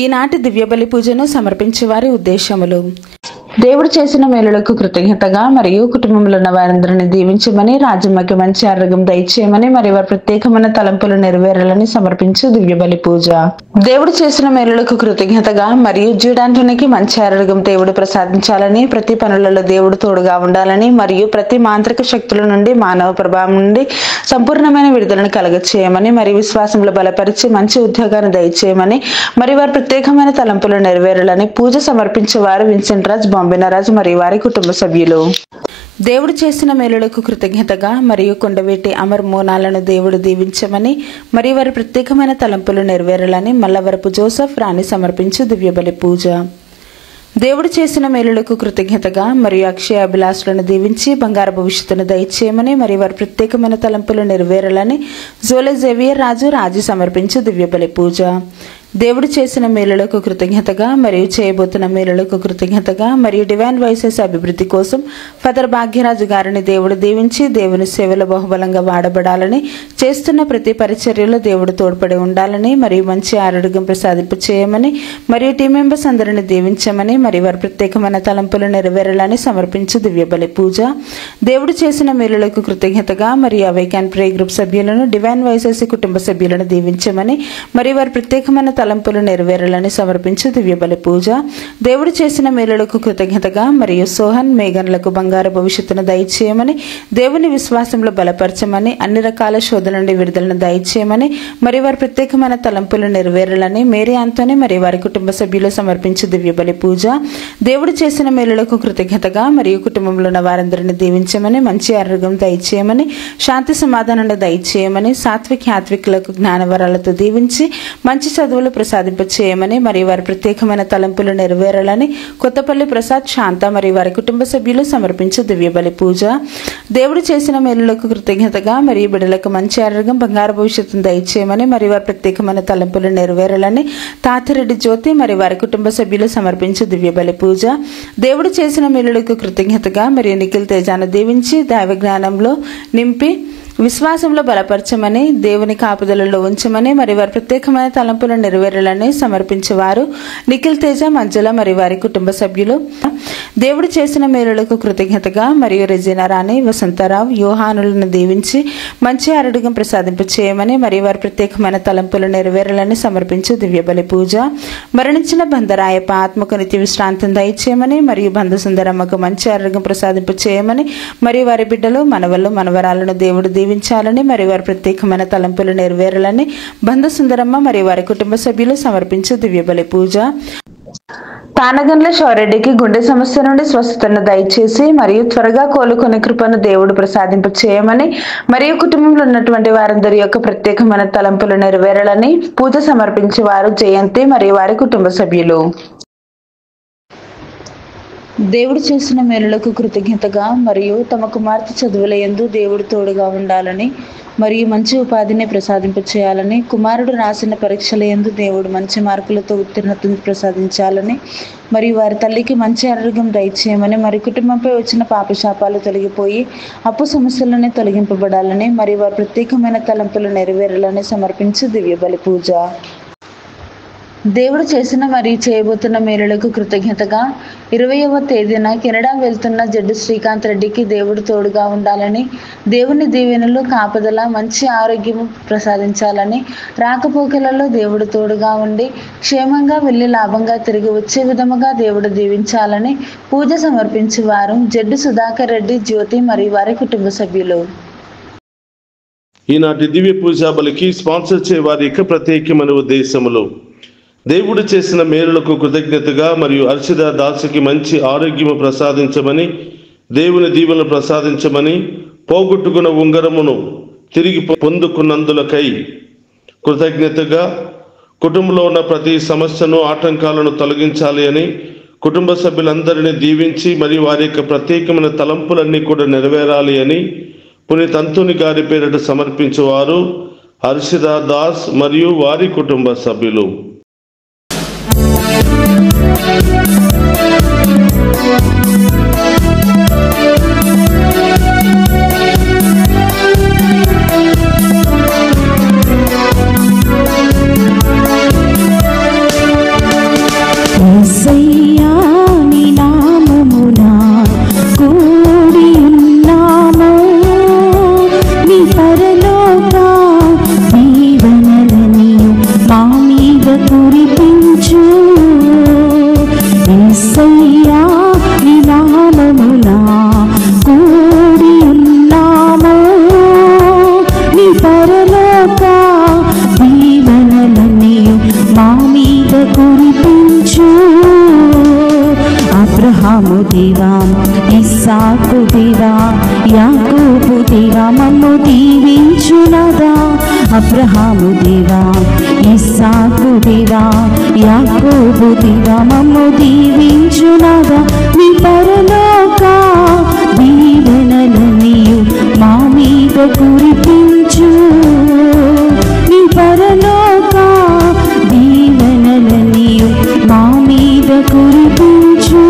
ఈనాటి దివ్యబలి పూజను సమర్పించే వారి ఉద్దేశములు. దేవుడు చేసిన మేలులకు కృతజ్ఞతగా మరియు కుటుంబంలో ఉన్న వారందరిని దీవించమని, రాజ్యమ్మకి మంచి ఆరోగ్యం దయచేయమని, మరి వారి ప్రత్యేకమైన తలంపులు నెరవేరాలని సమర్పించు దివ్యబలి పూజ. దేవుడు చేసిన మేలులకు కృతజ్ఞతగా మరియు జీడాంటోనికి మంచి ఆరోగ్యం దేవుడు ప్రసాదించాలని, ప్రతి పనులలో దేవుడు తోడుగా ఉండాలని మరియు ప్రతి మాంత్రిక శక్తుల నుండి, మానవ ప్రభావం నుండి సంపూర్ణమైన విడుదలను కలగచేయమని, మరి విశ్వాసంలో బలపరిచి మంచి ఉద్యోగాన్ని దయచేయమని, మరి వారి ప్రత్యేకమైన తలంపులు నెరవేరాలని పూజ సమర్పించేవారు విన్సెంట్ రాజ్, బాంబినారాజు మరియు వారి కుటుంబ సభ్యులు. దేవుడు చేసిన మేలులకు కృతజ్ఞతగా మరియు కొండవీటి అమర్ మోనాలను దేవుడు దీవించమని, మరియు వారి ప్రత్యేకమైన తలంపులు నెరవేరాలని మల్లవరపు జోసెఫ్ రాణి సమర్పించు దివ్యబలి పూజ. దేవుడు చేసిన మేలులకు కృతజ్ఞతగా మరియు అక్షయ అభిలాషులను దీవించి బంగారు భవిష్యత్తును దయచేయమని, మరియు వారి ప్రత్యేకమైన తలంపులు నెరవేరాలని జోలే జేవియర్ రాజు సమర్పించు దివ్యబలి పూజ. దేవుడు చేసిన మేలులకు కృతజ్ఞతగా మరియు చేయబోతున్న మేలులకు కృతజ్ఞతగా మరియు డివైన్ వాయిసెస్ అభివృద్ధి కోసం ఫాదర్ భాగ్యరాజు గారిని దేవుడు దీవించి దేవుని సేవలో బహుబలంగా వాడబడాలని, చేస్తున్న ప్రతి పరిచర్యలో దేవుడు తోడ్పడి ఉండాలని, మరియు మంచి ఆరోగ్యం ప్రసాదింప చేయమని, మరియు టీం మెంబర్స్ అందరిని దీవించమని, మరియు వారి ప్రత్యేకమైన తలంపులు నెరవేరాలని సమర్పించు దివ్యబలి పూజ. దేవుడు చేసిన మేలులకు కృతజ్ఞతగా మరియు అవేక్ అండ్ ప్రే గ్రూప్ సభ్యులను, డివైన్ వాయిసెస్ కుటుంబ సభ్యులను దీవించమని, మరియు వారి ప్రత్యేకమైన తలంపులు నెరవేరాలని సమర్పించు దివ్యబలి పూజ. దేవుడు చేసిన మేలులకు కృతజ్ఞతగా మరియు సోహన్ మేఘన్లకు బంగారు భవిష్యత్తును దయచేయమని, దేవుని విశ్వాసంలో బలపరచమని, అన్ని రకాల శోధన నుండి విడుదలను దయచేయమని, మరియు వారి ప్రత్యేకమైన తలంపులు నెరవేరాలని మేరీ ఆంటోనీ మరియు వారి కుటుంబ సభ్యులు సమర్పించు దివ్యబలి పూజ. దేవుడు చేసిన మేలులకు కృతజ్ఞతగా మరియు కుటుంబంలో ఉన్న వారందరిని దీవించమని, మంచి ఆరోగ్యం దయచేయమని, శాంతి సమాధానాన్ని దయచేయమని, సాత్విక్ యాత్వికులకు జ్ఞానవరాలతో దీవించి మంచి చదువులు ప్రసాదింప చేయమని, మరియు వారి ప్రత్యేకమైన తలంపులు నెరవేరాలని కొత్తపల్లి ప్రసాద్, శాంత మరియు వారి కుటుంబ సభ్యులు సమర్పించు దివ్యబలి పూజ. దేవుడు చేసిన మేలులకు కృతజ్ఞతగా మరియు బిడ్డలకు మంచి ఆరోగ్యం బంగారు భవిష్యత్తును దయచేయమని, మరియు వారి ప్రత్యేకమైన తలంపులు నెరవేరాలని తాతిరెడ్డి జ్యోతి మరియు వారి కుటుంబ సభ్యులు సమర్పించు దివ్యబలి పూజ. దేవుడు చేసిన మేలులకు కృతజ్ఞతగా మరియు నిఖిల్ తేజాను దీవించి దైవ జ్ఞానంలో నింపి విశ్వాసంలో బలపరచమని, దేవుని కాపుదలలో ఉంచమని, మరియు వారి ప్రత్యేకమైన తలంపులు నెరవేరాలని సమర్పించేవారు నిఖిల్ తేజ, మంజుల మరియు వారి కుటుంబ సభ్యులు. దేవుడు చేసిన మేలులకు కృతజ్ఞతగా మరియు రెజీనా రాణి, వసంతరావు, యోహానులను దీవించి మంచి ఆరోగ్యం ప్రసాదింప చేయమని, మరియు వారి ప్రత్యేకమైన తలంపులు నెరవేరాలని సమర్పించు దివ్యబలి పూజ. మరణించిన బంధరాయప్ప ఆత్మకు నిత్య విశ్రాంతిని దయచేయమని, మరియు బంధు సుందరమ్మకు మంచి ఆరోగ్యం ప్రసాదింప చేయమని, మరియు వారి బిడ్డలు మనవళ్ళు మనవరాలను దేవుడు దీవించాలని, మరియు వారి ప్రత్యేకమైన తలంపులు నెరవేరాలని బంధు సుందరమ్మ మరియు వారి కుటుంబ సభ్యులు సమర్పించు దివ్యబలి పూజ. తానగండ్ల శౌరెడ్డికి గుండె సమస్య నుండి స్వస్థతను దయచేసి మరియు త్వరగా కోలుకునే కృపను దేవుడు ప్రసాదింప చేయమని, మరియు కుటుంబంలో ఉన్నటువంటి వారందరి యొక్క ప్రత్యేకమైన తలంపులు నెరవేరాలని పూజ సమర్పించే వారు జయంతి మరియు వారి కుటుంబ సభ్యులు. దేవుడు చేసిన మేలులకు కృతజ్ఞతగా మరియు తమ కుమార్తె చదువుల యందు దేవుడు తోడుగా ఉండాలని, మరియు మంచి ఉపాధిని ప్రసాదింప చేయాలని, కుమారుడు రాసిన పరీక్షల యందు దేవుడు మంచి మార్కులతో ఉత్తీర్ణతను ప్రసాదించాలని, మరియు వారి తల్లికి మంచి ఆరోగ్యం దయచేయమని, మరి కుటుంబంపై వచ్చిన పాపశాపాలు తొలగిపోయి అప్పు సమస్యలనే తొలగింపబడాలని, మరియు వారి ప్రత్యేకమైన తలంపులు నెరవేరాలని సమర్పించు దివ్యబలి పూజ. దేవుడు చేసిన మరియు చేయబోతున్న మేలులకు కృతజ్ఞతగా 20వ తేదీన కెనడా వెళ్తున్న జడ్డు శ్రీకాంత్ రెడ్డికి దేవుడు తోడుగా ఉండాలని, దేవుని దీవెనలు కాపుదల మంచి ఆరోగ్యము ప్రసాదించాలని, రాకపోకలలో దేవుడు తోడుగా ఉండి క్షేమంగా వెళ్ళి లాభంగా తిరిగి వచ్చే విధముగా దేవుడు దీవించాలని పూజ సమర్పించేవారు జడ్డు సుధాకర్ రెడ్డి, జ్యోతి మరియు వారి కుటుంబ సభ్యులు. ఈనాటి దివ్య పూజా బలికి స్పాన్సర్ చేయవారి యొక్క ప్రత్యేకమైన ఉద్దేశములు. దేవుడు చేసిన మేలులకు కృతజ్ఞతగా మరియు హర్షిత దాసుకి మంచి ఆరోగ్యము ప్రసాదించమని, దేవుని దీవెనలు ప్రసాదించమని, పోగొట్టుకున్న ఉంగరమును తిరిగి పొందుకున్నందులకై కృతజ్ఞతగా, కుటుంబంలో ఉన్న ప్రతి సమస్యను ఆటంకాలను తొలగించాలి అని కుటుంబ సభ్యులందరినీ దీవించి మరియు వారి యొక్క ప్రత్యేకమైన తలంపులన్నీ కూడా నెరవేరాలి అని పునీత్ అంతోని గారి పేరిట సమర్పించేవారు హర్షిత దాస్ మరియు వారి కుటుంబ సభ్యులు. అబ్రహాము దేవా, ఇస్సాకు దేవా, యాకోబు దేవా, మమ్ము దీవించునాదా. నీ పరలోక దీవెనలన్నీయు మా మీద కురిపించు. నీ పరలోక దీవెనలన్నీయు మా మీద కురిపించు.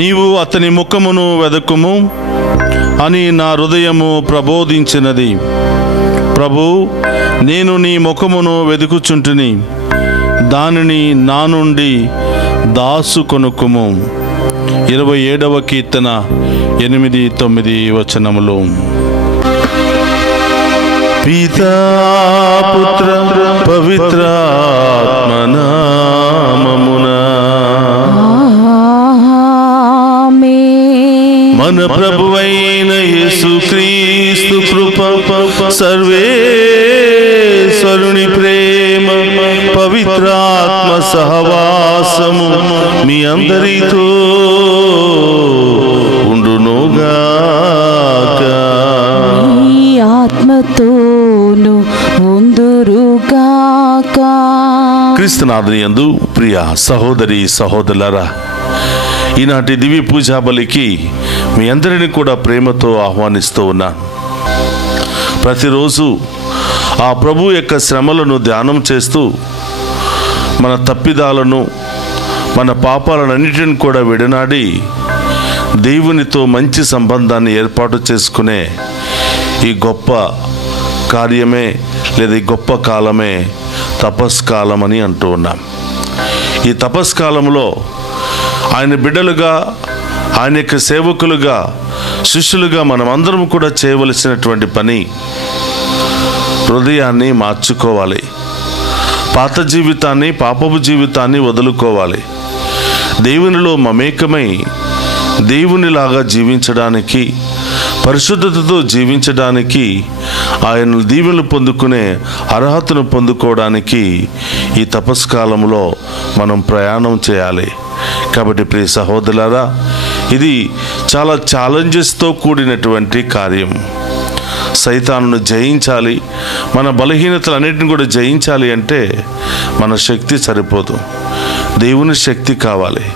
నీవు అతని ముఖమును వెదకుము అని నా హృదయము ప్రబోధించినది. ప్రభు, నేను నీ ముఖమును వెదుకుచుంటిని, దానిని నా నుండి దాసుకొనుకుము. 27వ కీర్తన 8-9 వచనములు. పితా పుత్ర పవిత్రాత్మ నామమున మన ప్రభువైన యేసుక్రీస్తు కృప, సర్వేశ్వరుని ప్రేమ, పవిత్రాత్మ సహవాసము మీ అందరితో ఉండునుగాక. ఈ ఆత్మతోను ఉందురుగాక. క్రీస్తునాథుని యందు ప్రియ సహోదరి సహోదరులారా, ఈనాటి దివ్య పూజా బలికి మీ అందరిని కూడా ప్రేమతో ఆహ్వానిస్తూ ఉన్నాను. ప్రతిరోజు ఆ ప్రభు యొక్క శ్రమలను ధ్యానం చేస్తూ మన తప్పిదాలను, మన పాపాలన్నిటిని కూడా విడనాడి దేవునితో మంచి సంబంధాన్ని ఏర్పాటు చేసుకునే ఈ గొప్ప కార్యమే లేదా ఈ గొప్ప కాలమే తపస్కాలం అని అంటూ ఉన్నాం. ఈ తపస్కాలంలో ఆయన బిడ్డలుగా, ఆయన యొక్క సేవకులుగా, శిష్యులుగా మనం అందరం కూడా చేయవలసినటువంటి పని హృదయాన్ని మార్చుకోవాలి. పాత జీవితాన్ని, పాపపు జీవితాన్ని వదులుకోవాలి. దేవునిలో మమేకమై దేవునిలాగా జీవించడానికి, పరిశుద్ధతతో జీవించడానికి, ఆయన దీవెనలు పొందుకునే అర్హతను పొందుకోవడానికి ఈ తపస్కాలంలో మనం ప్రయాణం చేయాలి. కాబట్టి ప్రియ సహోదరులారా, ఇది చాలా ఛాలెంజెస్తో కూడినటువంటి కార్యం. సైతానును జయించాలి, మన బలహీనతలన్నిటిని కూడా జయించాలి అంటే మన శక్తి సరిపోదు. దేవుని శక్తి కావాలి,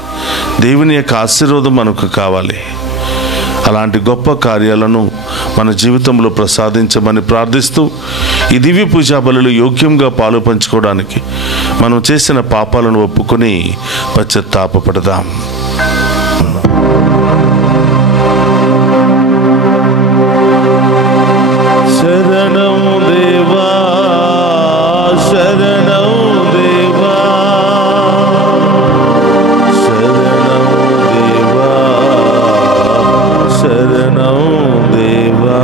దేవుని యొక్క ఆశీర్వాదం మనకు కావాలి. అలాంటి గొప్ప కార్యాలను మన జీవితంలో ప్రసాదించమని ప్రార్థిస్తూ ఈ దివ్య పూజా బలులు యోగ్యంగా పాలు పంచుకోవడానికి మనం చేసిన పాపాలను ఒప్పుకొని పశ్చాత్తాపపడదాం. శరణం దేవా, శరణం దేవా, శరణం దేవా, శరణం దేవా.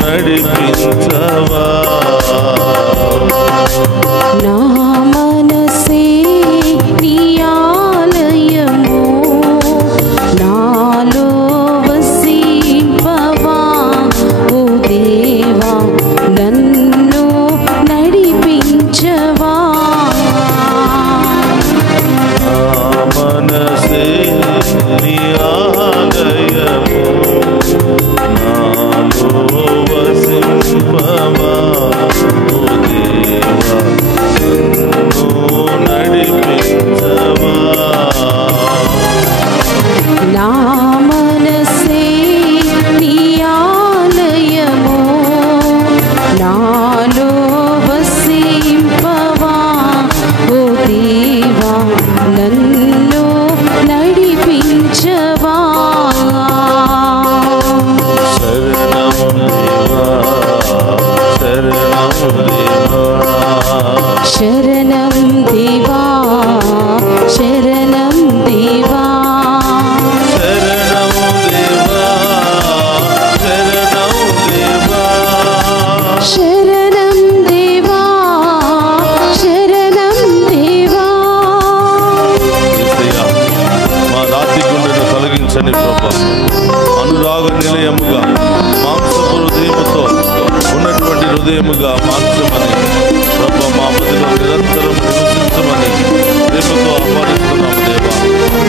నడిపించవా నా మనసే నీ ఆలయము, నాలో వసింపవా ఓ దేవా, నన్ను నడిపించవా. నా మనసే నీ ఆలయము, నాలో వసింపవా ఓ దేవా, హృదయముగా మార్చమని ప్రభు మా మధ్యలో నిరంతరం నివసించమని ప్రేమతో ఆహ్వానిస్తున్నాము దేవా.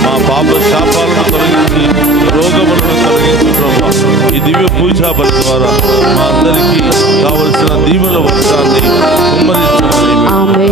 మా పాప శాపాలను తొలగించి రోగములను తొలగించి ప్రభు ఈ దివ్య పూజా బలి ద్వారా మా అందరికీ కావలసిన దీవెన వర్షాన్ని కుమ్మరించమని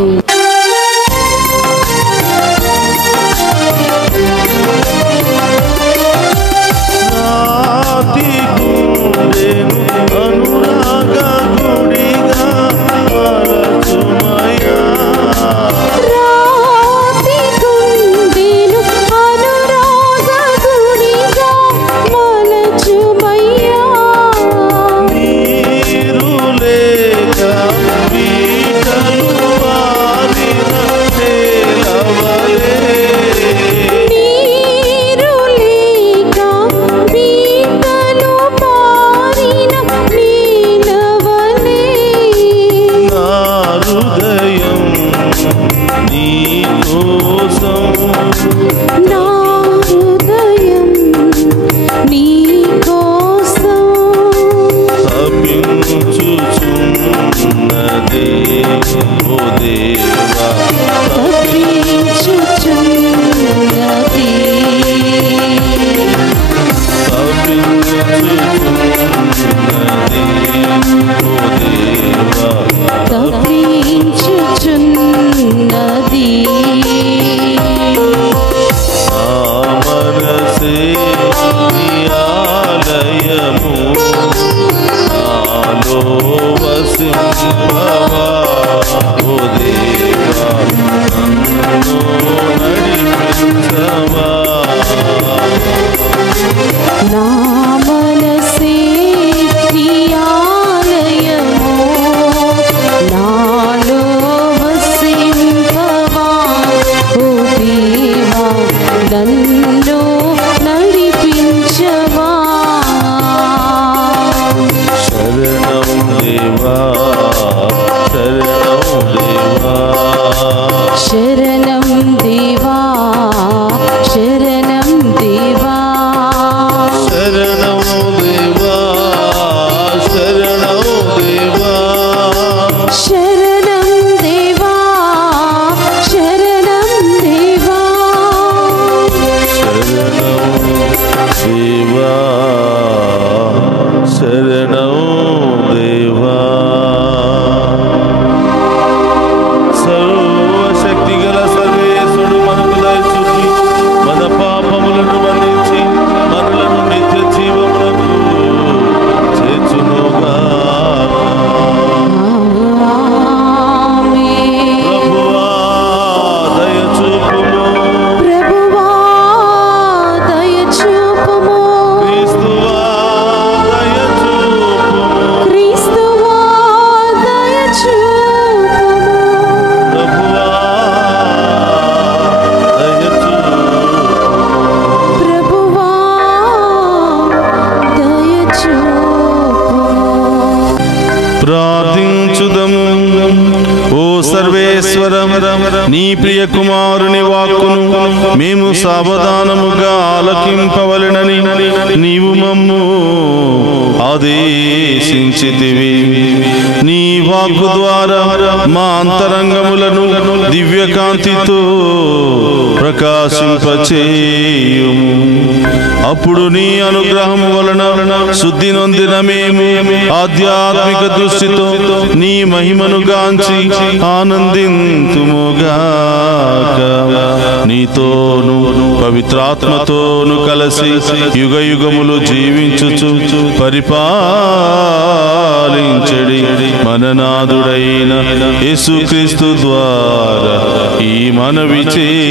నీ ప్రియ కుమారుని వాక్కును మేము సావధానముగా ఆలకింపవలెనని నీవు మమ్ము ఆదేశించితివి. నీ వాక్కు ద్వారా మా అంతరంగములను దివ్యకాంతితో ప్రకాశింపచేయుము. అప్పుడు నీ అనుగ్రహము వలన శుద్ధి నొందిన మేము ఆధ్యాత్మిక దృష్టితో నీ మహిమను గాంచి ఆనందింతుముగాక. నీతోను పవిత్రాత్మతోను కలిసి యుగ యుగములు జీవించుచు పరిపాలించడి మననాథుడైన యేసుక్రీస్తు ద్వారా ఈ మనవి చేయుచున్నాము.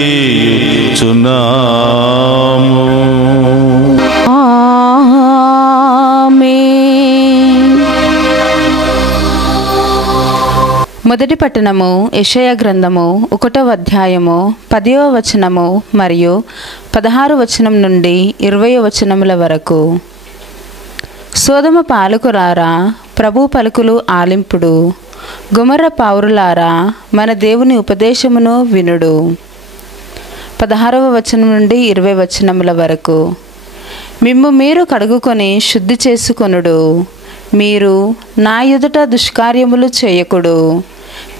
మొదటి పట్టణము యెషయా గ్రంథము 1వ అధ్యాయము 10వ వచనము మరియు 16వ వచనం నుండి 20వ వచనముల వరకు. సోదమ పాలకులారా, ప్రభు పలుకులు ఆలింపుడు. గుమర్ర పౌరులారా, మన దేవుని ఉపదేశమును వినుడు. 16వ వచనం నుండి 20వ వచనముల వరకు. మిమ్ము మీరు కడుగుకొని శుద్ధి చేసుకొనుడు. మీరు నా ఎదుట దుష్కార్యములు చేయకుడు.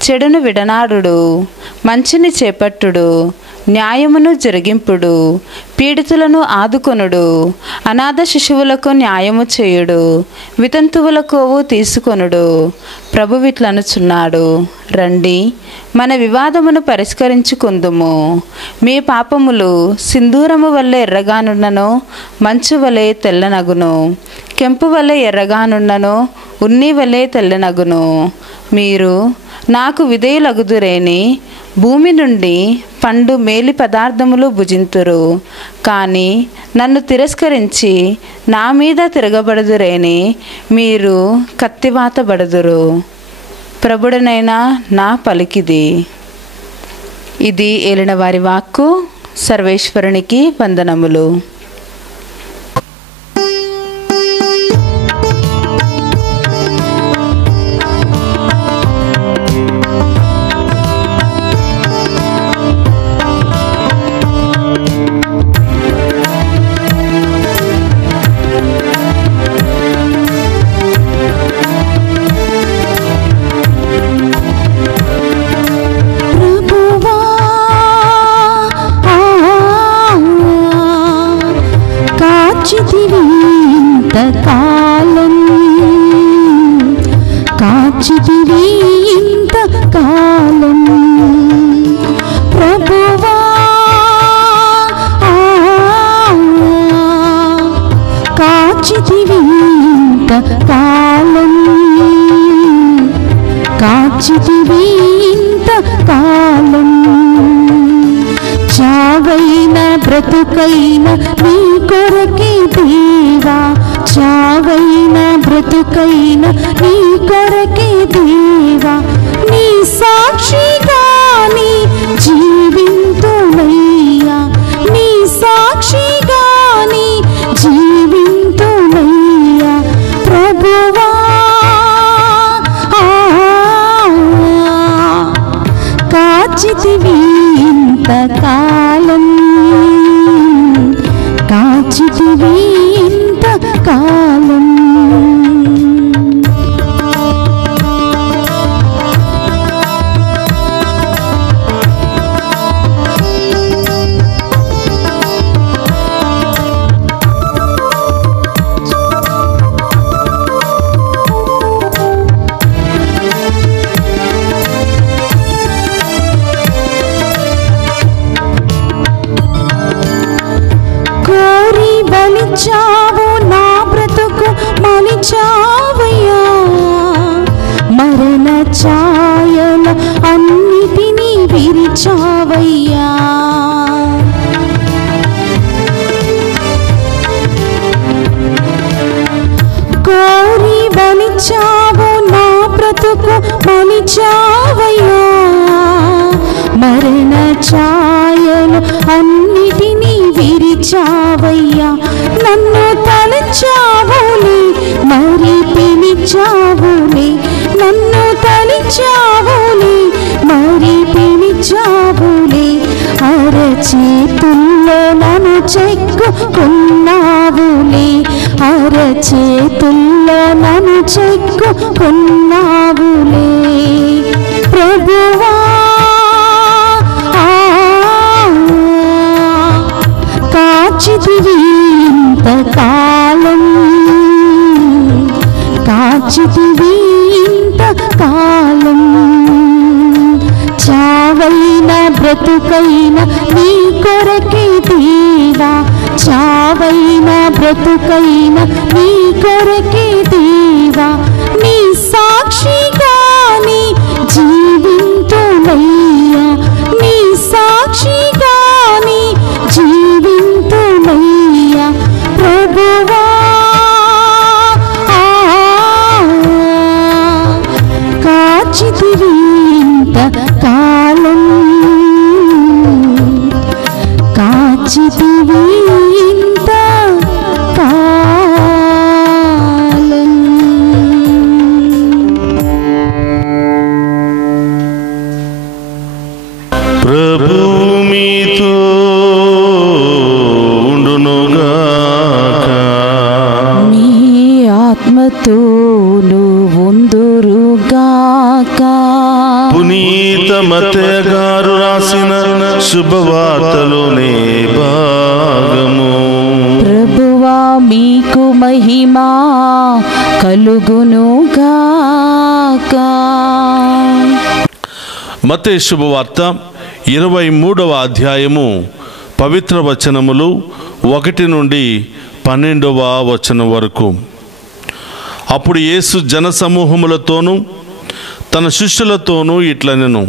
చెడును విడనాడుడు, మంచిని చేపట్టుడు, న్యాయమును జరిగింపుడు, పీడితులను ఆదుకొనుడు, అనాథ శిశువులకు న్యాయము చేయుడు, వితంతువుల కోవు తీసుకొనుడు. ప్రభువిట్లనుచున్నాడు, రండి మన వివాదమును పరిష్కరించుకుందుము. మీ పాపములు సింధూరము వల్లే ఎర్రగానున్నను, మంచు వలె తెల్లనగును. కెంపు వలె ఎర్రగానున్నను, ఉన్ని వలె తెల్లనగును. మీరు నాకు విధేయులగుదురేని భూమి నుండి పండు మేలి పదార్థములు భుజింతురు. కానీ నన్ను తిరస్కరించి నా మీద తిరగబడుదురేని మీరు కత్తివాతబడుదురు. ప్రభుడనైనా నా పలికిది. ఇది ఏలిన వారి వాక్కు. సర్వేశ్వరునికి వందనములు. కాచితివి ఇంతకాలం ప్రభువా, కాచితివి ఇంతకాలం, కాచితివి ఇంతకాలం. చావైన బ్రతుకైన నీ కొరకే దేవా, చావైన బ్రతుకైన నీ కొరకే దేవా, నీ సాక్షిగాని జీవింతునయ్యా, నీ సాక్షిగాని జీవింతునయ్యా ప్రభువా. కాచితివి ఇంతకాలం, కాచితివి ఇంతకాలం. మలిచావు నా బ్రతుకు మలిచావయ్యా, మరణ ఛాయల అన్నిటినీ విరిచావయ్యా. కోరి బలిచావు నా బ్రతుకు మలిచావయ్యా, మరణ ఛాయలు అన్నిటినీ విరిచావయ్యా. నన్ను తలచావులే మరి పిలిచావులే, నన్ను తలచావులే మరి పిలిచావులే. అరచేతుల్లో నన్ను చెక్కుకున్నావులే, అరచేతుల్లో నన్ను చెక్కుకున్నావులే ప్రభువా. కాచితివి ఇంతకాలం, కాచితివి ఇంతకాలం. చావైన బ్రతుకైన నీ కొరకే దేవా, చావైన బ్రతుకైన నీ కొరకే దేవా. నీ సాక్షిగాని జీవింతునయ్యా, నీ సాక్షిగాని జీవింతునయ్యా ప్రభువా. కాచితివి ఇంతకాలం, కాచితివి ఇంతకాలం. ప్రభువు మీతో ఉండునుగాక, నీ ఆత్మతో చేకూరుగాక. పునీత మత్తయి గారు రాసిన శుభవార్తలోనే భాగము. ప్రభువా మీకు మహిమా కలుగునుగాక. మత్తయి శుభవార్త 23వ అధ్యాయము పవిత్ర వచనములు 1 నుండి 12వ వచనం వరకు. అప్పుడు యేసు జనసమూహములతోనూ తన శిష్యులతోనూ ఇట్లనెను,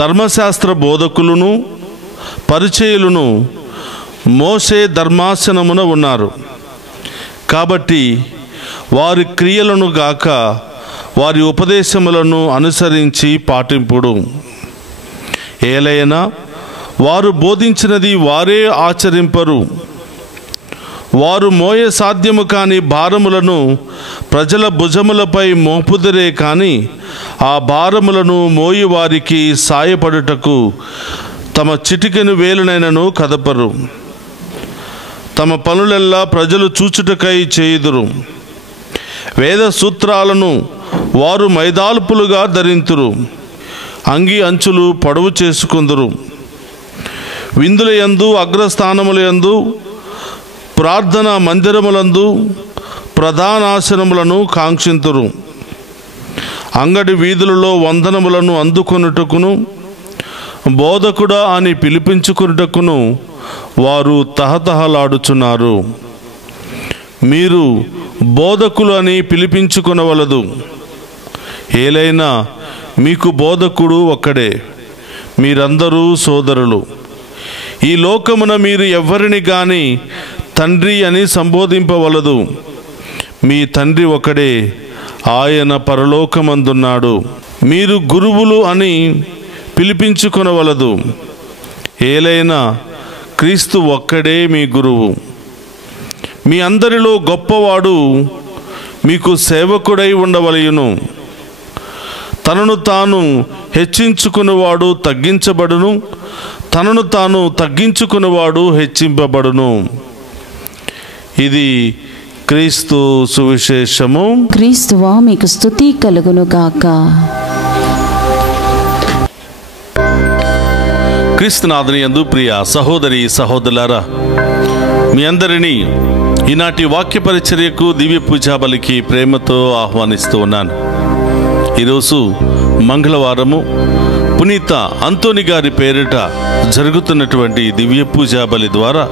ధర్మశాస్త్ర బోధకులను పరిచయులను మోషే ధర్మాసనమున ఉన్నారు. కాబట్టి వారి క్రియలను గాక వారి ఉపదేశములను అనుసరించి పాటింపుడు. ఏలైనా వారు బోధించినది వారే ఆచరింపరు. వారు మోయ సాధ్యము కాని భారములను ప్రజల భుజములపై మోపుదురే కాని ఆ భారములను మోయి వారికి సాయపడుటకు తమ చిటికెను వేలునైనను కదపరు. తమ పనులెల్లా ప్రజలు చూచుటకై చేయుదురు. వేద సూత్రాలను వారు మైదాల్పులుగా ధరింతురు. అంగి అంచులు పొడవు చేసుకుందురు. విందుల యందు అగ్రస్థానముల యందు ప్రార్థన మందిరములందు ప్రధానాసనములను కాంక్షింతురు. అంగడి వీధులలో వందనములను అందుకొనుటకును బోధకుడా అని పిలిపించుకున్నటకును వారు తహతహలాడుచున్నారు. మీరు బోధకులు అని పిలిపించుకొనవలదు. ఏలైనా మీకు బోధకుడు ఒక్కడే, మీరందరూ సోదరులు. ఈ లోకమున మీరు ఎవ్వరిని గాని తండ్రి అని సంబోధింపవలదు. మీ తండ్రి ఒకడే, ఆయన పరలోకమందున్నాడు. మీరు గురువులు అని పిలిపించుకొనవలదు. ఏలైనా క్రీస్తు ఒక్కడే మీ గురువు. మీ అందరిలో గొప్పవాడు మీకు సేవకుడై ఉండవలయును. తనను తాను హెచ్చించుకునేవాడు తగ్గించబడును, తనను తాను తగ్గించుకునేవాడు హెచ్చింపబడును. ఇది క్రీస్తు సువిశేషము. క్రీస్తువా మీకు స్తుతి కలుగునుగాక. క్రీస్తునాథుని యందు ప్రియ సహోదరి సహోదరులారా, మీ అందరినీ ఈనాటి వాక్య పరిచర్యకు దివ్య పూజా బలికి ప్రేమతో ఆహ్వానిస్తూ ఉన్నాను. ఈరోజు మంగళవారము పునీత అంతోని గారి పేరిట జరుగుతున్నటువంటి దివ్య పూజా బలి ద్వారా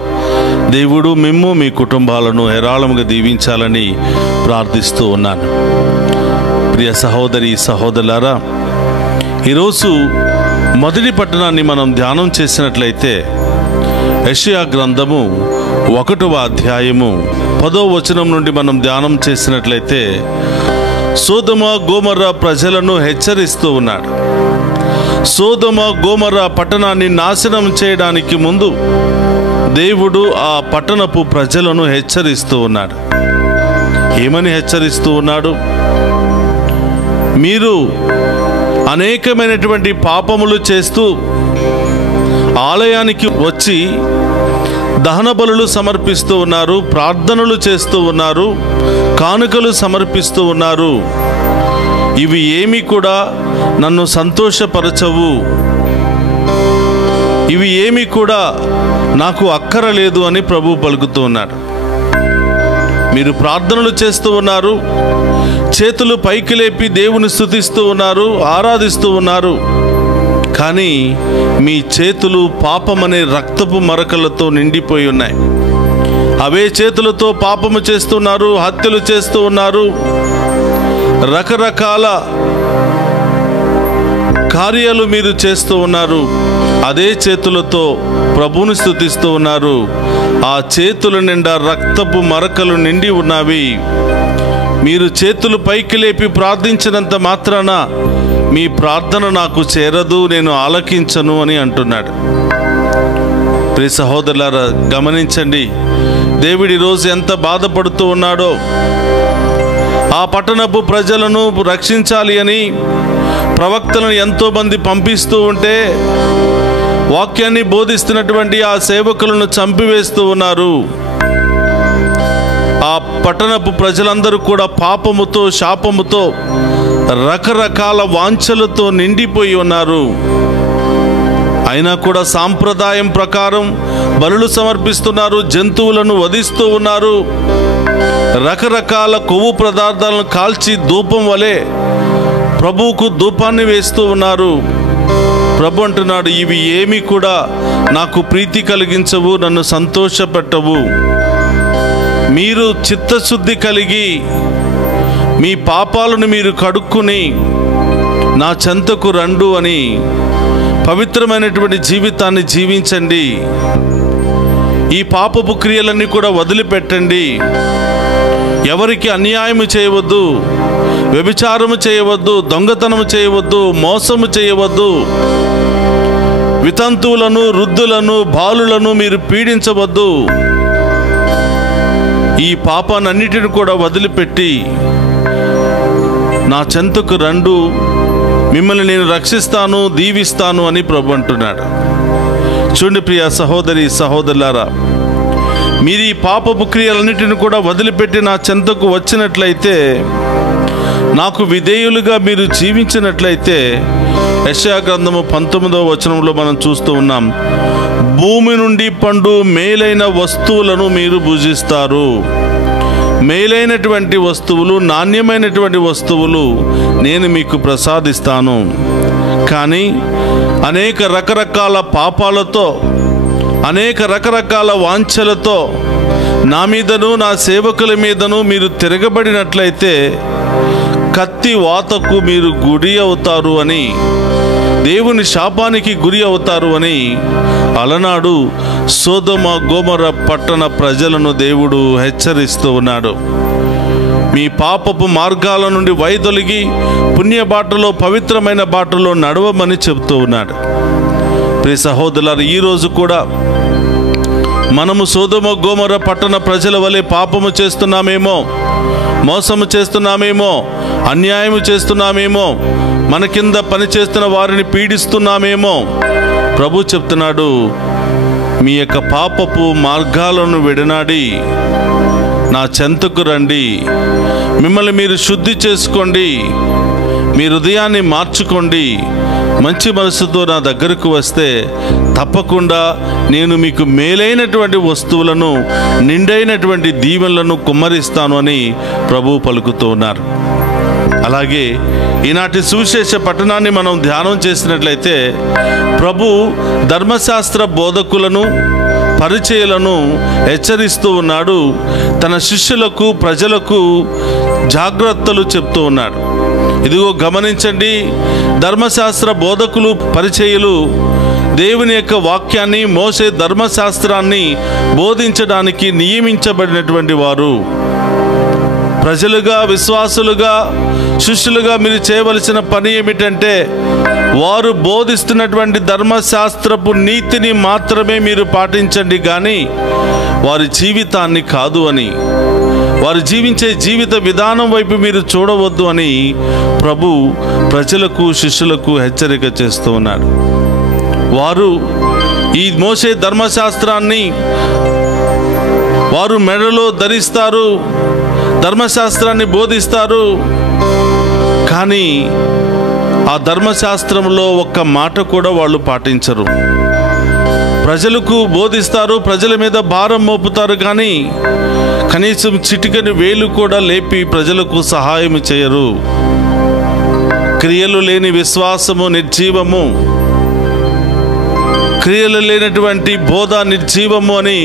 దేవుడు మిమ్ము మీ కుటుంబాలను హేరాళముగా దీవించాలని ప్రార్థిస్తూ ఉన్నాను. ప్రియ సహోదరి సహోదరులారా, ఈరోజు మొదటి పట్టణాన్ని మనం ధ్యానం చేసినట్లయితే యెషయా గ్రంథము 1వ అధ్యాయము 10వ వచనం నుండి మనం ధ్యానం చేసినట్లయితే సోదొమ గోమొర్రా ప్రజలను హెచ్చరిస్తూ ఉన్నాడు. సోదొమ గోమొర్రా పట్టణాన్ని నాశనం చేయడానికి ముందు దేవుడు ఆ పట్టణపు ప్రజలను హెచ్చరిస్తూ ఉన్నాడు. ఏమని హెచ్చరిస్తూ ఉన్నాడు? మీరు అనేకమైనటువంటి పాపములు చేస్తూ ఆలయానికి వచ్చి దహన బలులు సమర్పిస్తూ ఉన్నారు, ప్రార్థనలు చేస్తూ ఉన్నారు, కానుకలు సమర్పిస్తూ ఉన్నారు. ఇవి ఏమీ కూడా నన్ను సంతోషపరచవు, ఇవి ఏమీ కూడా నాకు అక్కరలేదు అని ప్రభు పలుకుతూ ఉన్నాడు. మీరు ప్రార్థనలు చేస్తూ ఉన్నారు, చేతులు పైకి లేపి దేవుని స్తుతిస్తూ ఉన్నారు, ఆరాధిస్తూ ఉన్నారు. కానీ మీ చేతులు పాపమనే రక్తపు మరకలతో నిండిపోయి ఉన్నాయి. అవే చేతులతో పాపము చేస్తున్నారు, హత్యలు చేస్తూ ఉన్నారు, రకరకాల కార్యాలు మీరు చేస్తూ ఉన్నారు. అదే చేతులతో ప్రభువుని స్తుతిస్తూ ఉన్నారు. ఆ చేతుల నిండా రక్తపు మరకలు నిండి ఉన్నవి. మీరు చేతులు పైకి లేపి ప్రార్థించినంత మాత్రాన మీ ప్రార్థన నాకు చేరదు, నేను ఆలకించను అని అంటున్నాడు. ప్రియ సహోదరులారా, గమనించండి, దేవుడి రోజు ఎంత బాధపడుతూ ఉన్నాడో. ఆ పట్టణపు ప్రజలను రక్షించాలి అని ప్రవక్తలను ఎంతో మంది పంపిస్తూ ఉంటే వాక్యాన్ని బోధిస్తున్నటువంటి ఆ సేవకులను చంపివేస్తూ ఉన్నారు. ఆ పట్టణపు ప్రజలందరూ కూడా పాపముతో శాపముతో రకరకాల వాంఛలతో నిండిపోయి ఉన్నారు. అయినా కూడా సాంప్రదాయం ప్రకారం బలులు సమర్పిస్తున్నారు, జంతువులను వధిస్తూ ఉన్నారు, రకరకాల కొవ్వు పదార్థాలను కాల్చి ధూపం వలె ప్రభువుకు ధూపాన్ని వేస్తూ ఉన్నారు. ప్రభు అంటున్నాడు, ఇవి ఏమీ కూడా నాకు ప్రీతి కలిగించవు, నన్ను సంతోషపెట్టవు. మీరు చిత్తశుద్ధి కలిగి మీ పాపాలను మీరు కడుక్కుని నా చెంతకు రండు అని పవిత్రమైనటువంటి జీవితాన్ని జీవించండి. ఈ పాపపు క్రియలన్నీ కూడా వదిలిపెట్టండి. ఎవరికి అన్యాయము చేయవద్దు, వ్యభిచారము చేయవద్దు, దొంగతనము చేయవద్దు, మోసము చేయవద్దు, వితంతువులను, వృద్ధులను, బాలులను మీరు పీడించవద్దు. ఈ పాపాన్నిటిని కూడా వదిలిపెట్టి నా చెంతకు రండు, మిమ్మల్ని నేను రక్షిస్తాను, దీవిస్తాను అని ప్రభు అంటున్నాడు. చూడండి ప్రియ సహోదరి సహోదరులారా, మీరు ఈ పాపపు క్రియలన్నిటిని కూడా వదిలిపెట్టి నా చెంతకు వచ్చినట్లయితే, నాకు విధేయులుగా మీరు జీవించినట్లయితే, యెషయా గ్రంథము 19వ వచనంలో మనం చూస్తూ ఉన్నాం, భూమి నుండి పండు మేలైన వస్తువులను మీరు భుజిస్తారు. మేలైనటువంటి వస్తువులు, నాణ్యమైనటువంటి వస్తువులు నేను మీకు ప్రసాదిస్తాను. కానీ అనేక రకరకాల పాపాలతో, అనేక రకరకాల వాంఛలతో నా మీదను నా సేవకుల మీదను మీరు తిరగబడినట్లయితే కత్తి వాతకు మీరు గురి అవుతారు అని, దేవుని శాపానికి గురి అవుతారు అని అలనాడు సొదొమ గొమొర్రా పట్టణ ప్రజలను దేవుడు హెచ్చరిస్తూ ఉన్నాడు. మీ పాపపు మార్గాల నుండి వైదొలిగి పుణ్య బాటలో, పవిత్రమైన బాటలో నడవమని చెబుతూ ఉన్నాడు. ప్రియ సహోదరులారా, ఈరోజు కూడా మనము సొదొమ గొమొర్రా పట్టణ ప్రజల వలె పాపము చేస్తున్నామేమో, మోసము చేస్తున్నామేమో, అన్యాయము చేస్తున్నామేమో, మన కింద పనిచేస్తున్న వారిని పీడిస్తున్నామేమో. ప్రభు చెప్తున్నాడు, మీ యొక్క పాపపు మార్గాలను విడనాడి నా చెంతకు రండి, మిమ్మల్ని మీరు శుద్ధి చేసుకోండి, మీ హృదయాన్ని మార్చుకోండి, మంచి మనసుతో నా దగ్గరకు వస్తే తప్పకుండా నేను మీకు మేలైనటువంటి వస్తువులను, నిండైనటువంటి దీవెనలను కుమ్మరిస్తాను అని ప్రభువు పలుకుతూ ఉన్నారు. అలాగే ఈనాటి సువిశేష పట్టణాన్ని మనం ధ్యానం చేసినట్లయితే, ప్రభు ధర్మశాస్త్ర బోధకులను, పరిచయులను హెచ్చరిస్తూ ఉన్నాడు. తన శిష్యులకు, ప్రజలకు జాగ్రత్తలు చెప్తూ ఉన్నాడు. ఇదిగో గమనించండి, ధర్మశాస్త్ర బోధకులు, పరిచయులు దేవుని యొక్క వాక్యాన్ని, మోసే ధర్మశాస్త్రాన్ని బోధించడానికి నియమించబడినటువంటి వారు. ప్రజలుగా, విశ్వాసులుగా, శిష్యులుగా మీరు చేయవలసిన పని ఏమిటంటే, వారు బోధిస్తున్నటువంటి ధర్మశాస్త్రపు నీతిని మాత్రమే మీరు పాటించండి, కానీ వారి జీవితాన్ని కాదు అని, వారు జీవించే జీవిత విధానం వైపు మీరు చూడవద్దు అని ప్రభు ప్రజలకు, శిష్యులకు హెచ్చరిక చేస్తూ ఉన్నాడు. వారు ఈ మోసే ధర్మశాస్త్రాన్ని వారు మెడలో ధరిస్తారు, ధర్మశాస్త్రాన్ని బోధిస్తారు, కానీ ఆ ధర్మశాస్త్రంలో ఒక్క మాట కూడా వాళ్ళు పాటించరు. ప్రజలకు బోధిస్తారు, ప్రజల మీద భారం మోపుతారు, కానీ కనీసం చిటికెని వేలు కూడా లేపి ప్రజలకు సహాయం చేయరు. క్రియలు లేని విశ్వాసము నిర్జీవము, క్రియలు లేనటువంటి బోధ నిర్జీవము అని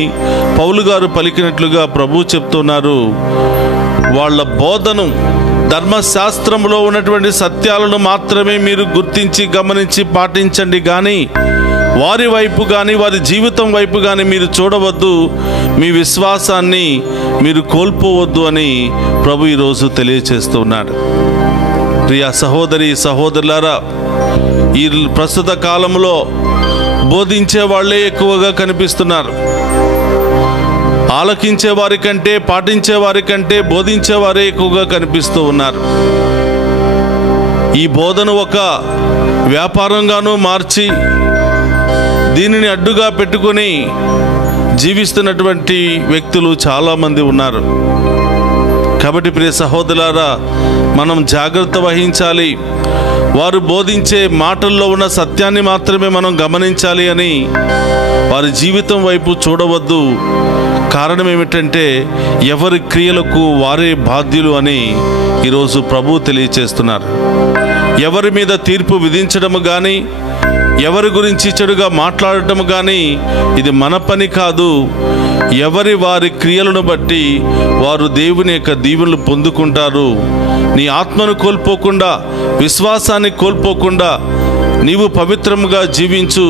పౌలు గారు పలికినట్లుగా ప్రభు చెప్తున్నారు. వాళ్ళ బోధను, ధర్మశాస్త్రంలో ఉన్నటువంటి సత్యాలను మాత్రమే మీరు గుర్తించి, గమనించి పాటించండి, కానీ వారి వైపు కానీ, వారి జీవితం వైపు కానీ మీరు చూడవద్దు, మీ విశ్వాసాన్ని మీరు కోల్పోవద్దు అని ప్రభు ఈరోజు తెలియచేస్తూ ఉన్నాడు. ప్రియ సహోదరి సహోదరులారా, ఈ ప్రస్తుత కాలంలో బోధించే వాళ్ళే ఎక్కువగా కనిపిస్తున్నారు. ఆలకించే వారి కంటే, పాటించే వారి కంటే బోధించేవారే ఎక్కువగా కనిపిస్తూ ఉన్నారు. ఈ బోధను ఒక వ్యాపారంగానూ మార్చి, దీనిని అడ్డుగా పెట్టుకొని జీవిస్తున్నటువంటి వ్యక్తులు చాలామంది ఉన్నారు. కాబట్టి ప్రియ సహోదరులారా, మనం జాగ్రత్త వహించాలి. వారు బోధించే మాటల్లో ఉన్న సత్యాన్ని మాత్రమే మనం గమనించాలి అని వారి జీవితం వైపు చూడవద్దు. కారణం ఏమిటంటే ఎవరి క్రియలకు వారే బాధ్యులు అని ఈరోజు ప్రభువు తెలియచేస్తున్నారు. ఎవరి మీద తీర్పు విధించడము కానీ, ఎవరి గురించి చెడుగా మాట్లాడటం కానీ ఇది మన పని కాదు. వారి క్రియలను బట్టి వారు దేవుని యొక్క దీవెనలు పొందుకుంటారు. నీ ఆత్మను కోల్పోకుండా, విశ్వాసాన్ని కోల్పోకుండా నీవు పవిత్రముగా జీవించు,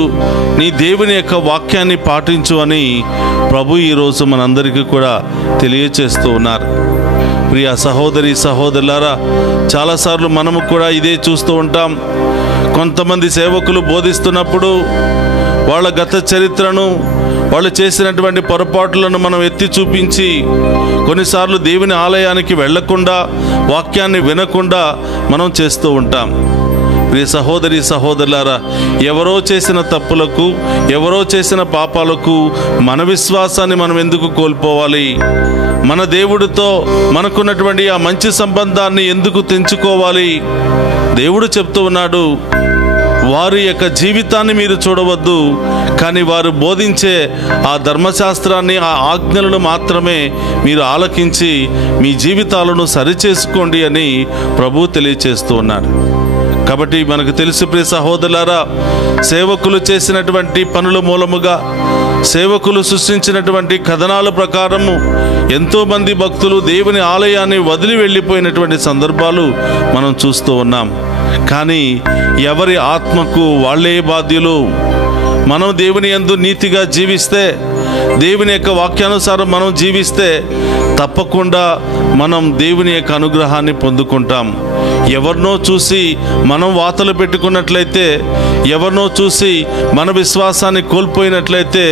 నీ దేవుని యొక్క వాక్యాన్ని పాటించు అని ప్రభు ఈరోజు మనందరికీ కూడా తెలియచేస్తూ ఉన్నారు. ప్రియ సహోదరి సహోదరులారా, చాలాసార్లు మనము కూడా ఇదే చూస్తూ ఉంటాం. కొంతమంది సేవకులు బోధిస్తున్నప్పుడు వాళ్ళ గత చరిత్రను, వాళ్ళు చేసినటువంటి పొరపాట్లను మనం ఎత్తి చూపించి కొన్నిసార్లు దేవుని ఆలయానికి వెళ్లకుండా, వాక్యాన్ని వినకుండా మనం చేస్తూ ఉంటాం. ప్రియ సహోదరి సహోదరులారా, ఎవరో చేసిన తప్పులకు, ఎవరో చేసిన పాపాలకు మన విశ్వాసాన్ని మనం ఎందుకు కోల్పోవాలి? మన దేవుడితో మనకున్నటువంటి ఆ మంచి సంబంధాన్ని ఎందుకు తెంచుకోవాలి? దేవుడు చెప్తూ ఉన్నాడు, వారి యొక్క జీవితాన్ని మీరు చూడవద్దు, కానీ వారు బోధించే ఆ ధర్మశాస్త్రాన్ని, ఆ ఆజ్ఞలను మాత్రమే మీరు ఆలకించి మీ జీవితాలను సరిచేసుకోండి అని ప్రభువు తెలియచేస్తూ ఉన్నాడు. కాబట్టి మనకు తెలుసు ప్రియ సహోదరులారా, సేవకులు చేసినటువంటి పనుల మూలముగా, సేవకులు సృష్టించినటువంటి కథనాల ప్రకారము ఎంతోమంది భక్తులు దేవుని ఆలయాన్ని వదిలి వెళ్ళిపోయినటువంటి సందర్భాలు మనం చూస్తూ ఉన్నాం. కానీ ఎవరి ఆత్మకు వాళ్ళే బాధ్యులు. మనం దేవుని యందు నీతిగా జీవిస్తే, దేవుని యొక్క వాక్యానుసారం మనం జీవిస్తే తప్పకుండా మనం దేవుని యొక్క అనుగ్రహాన్ని పొందుకుంటాం. ఎవరినో చూసి మనం వాతలు పెట్టుకున్నట్లయితే, ఎవరినో చూసి మన విశ్వాసాన్ని కోల్పోయినట్లయితే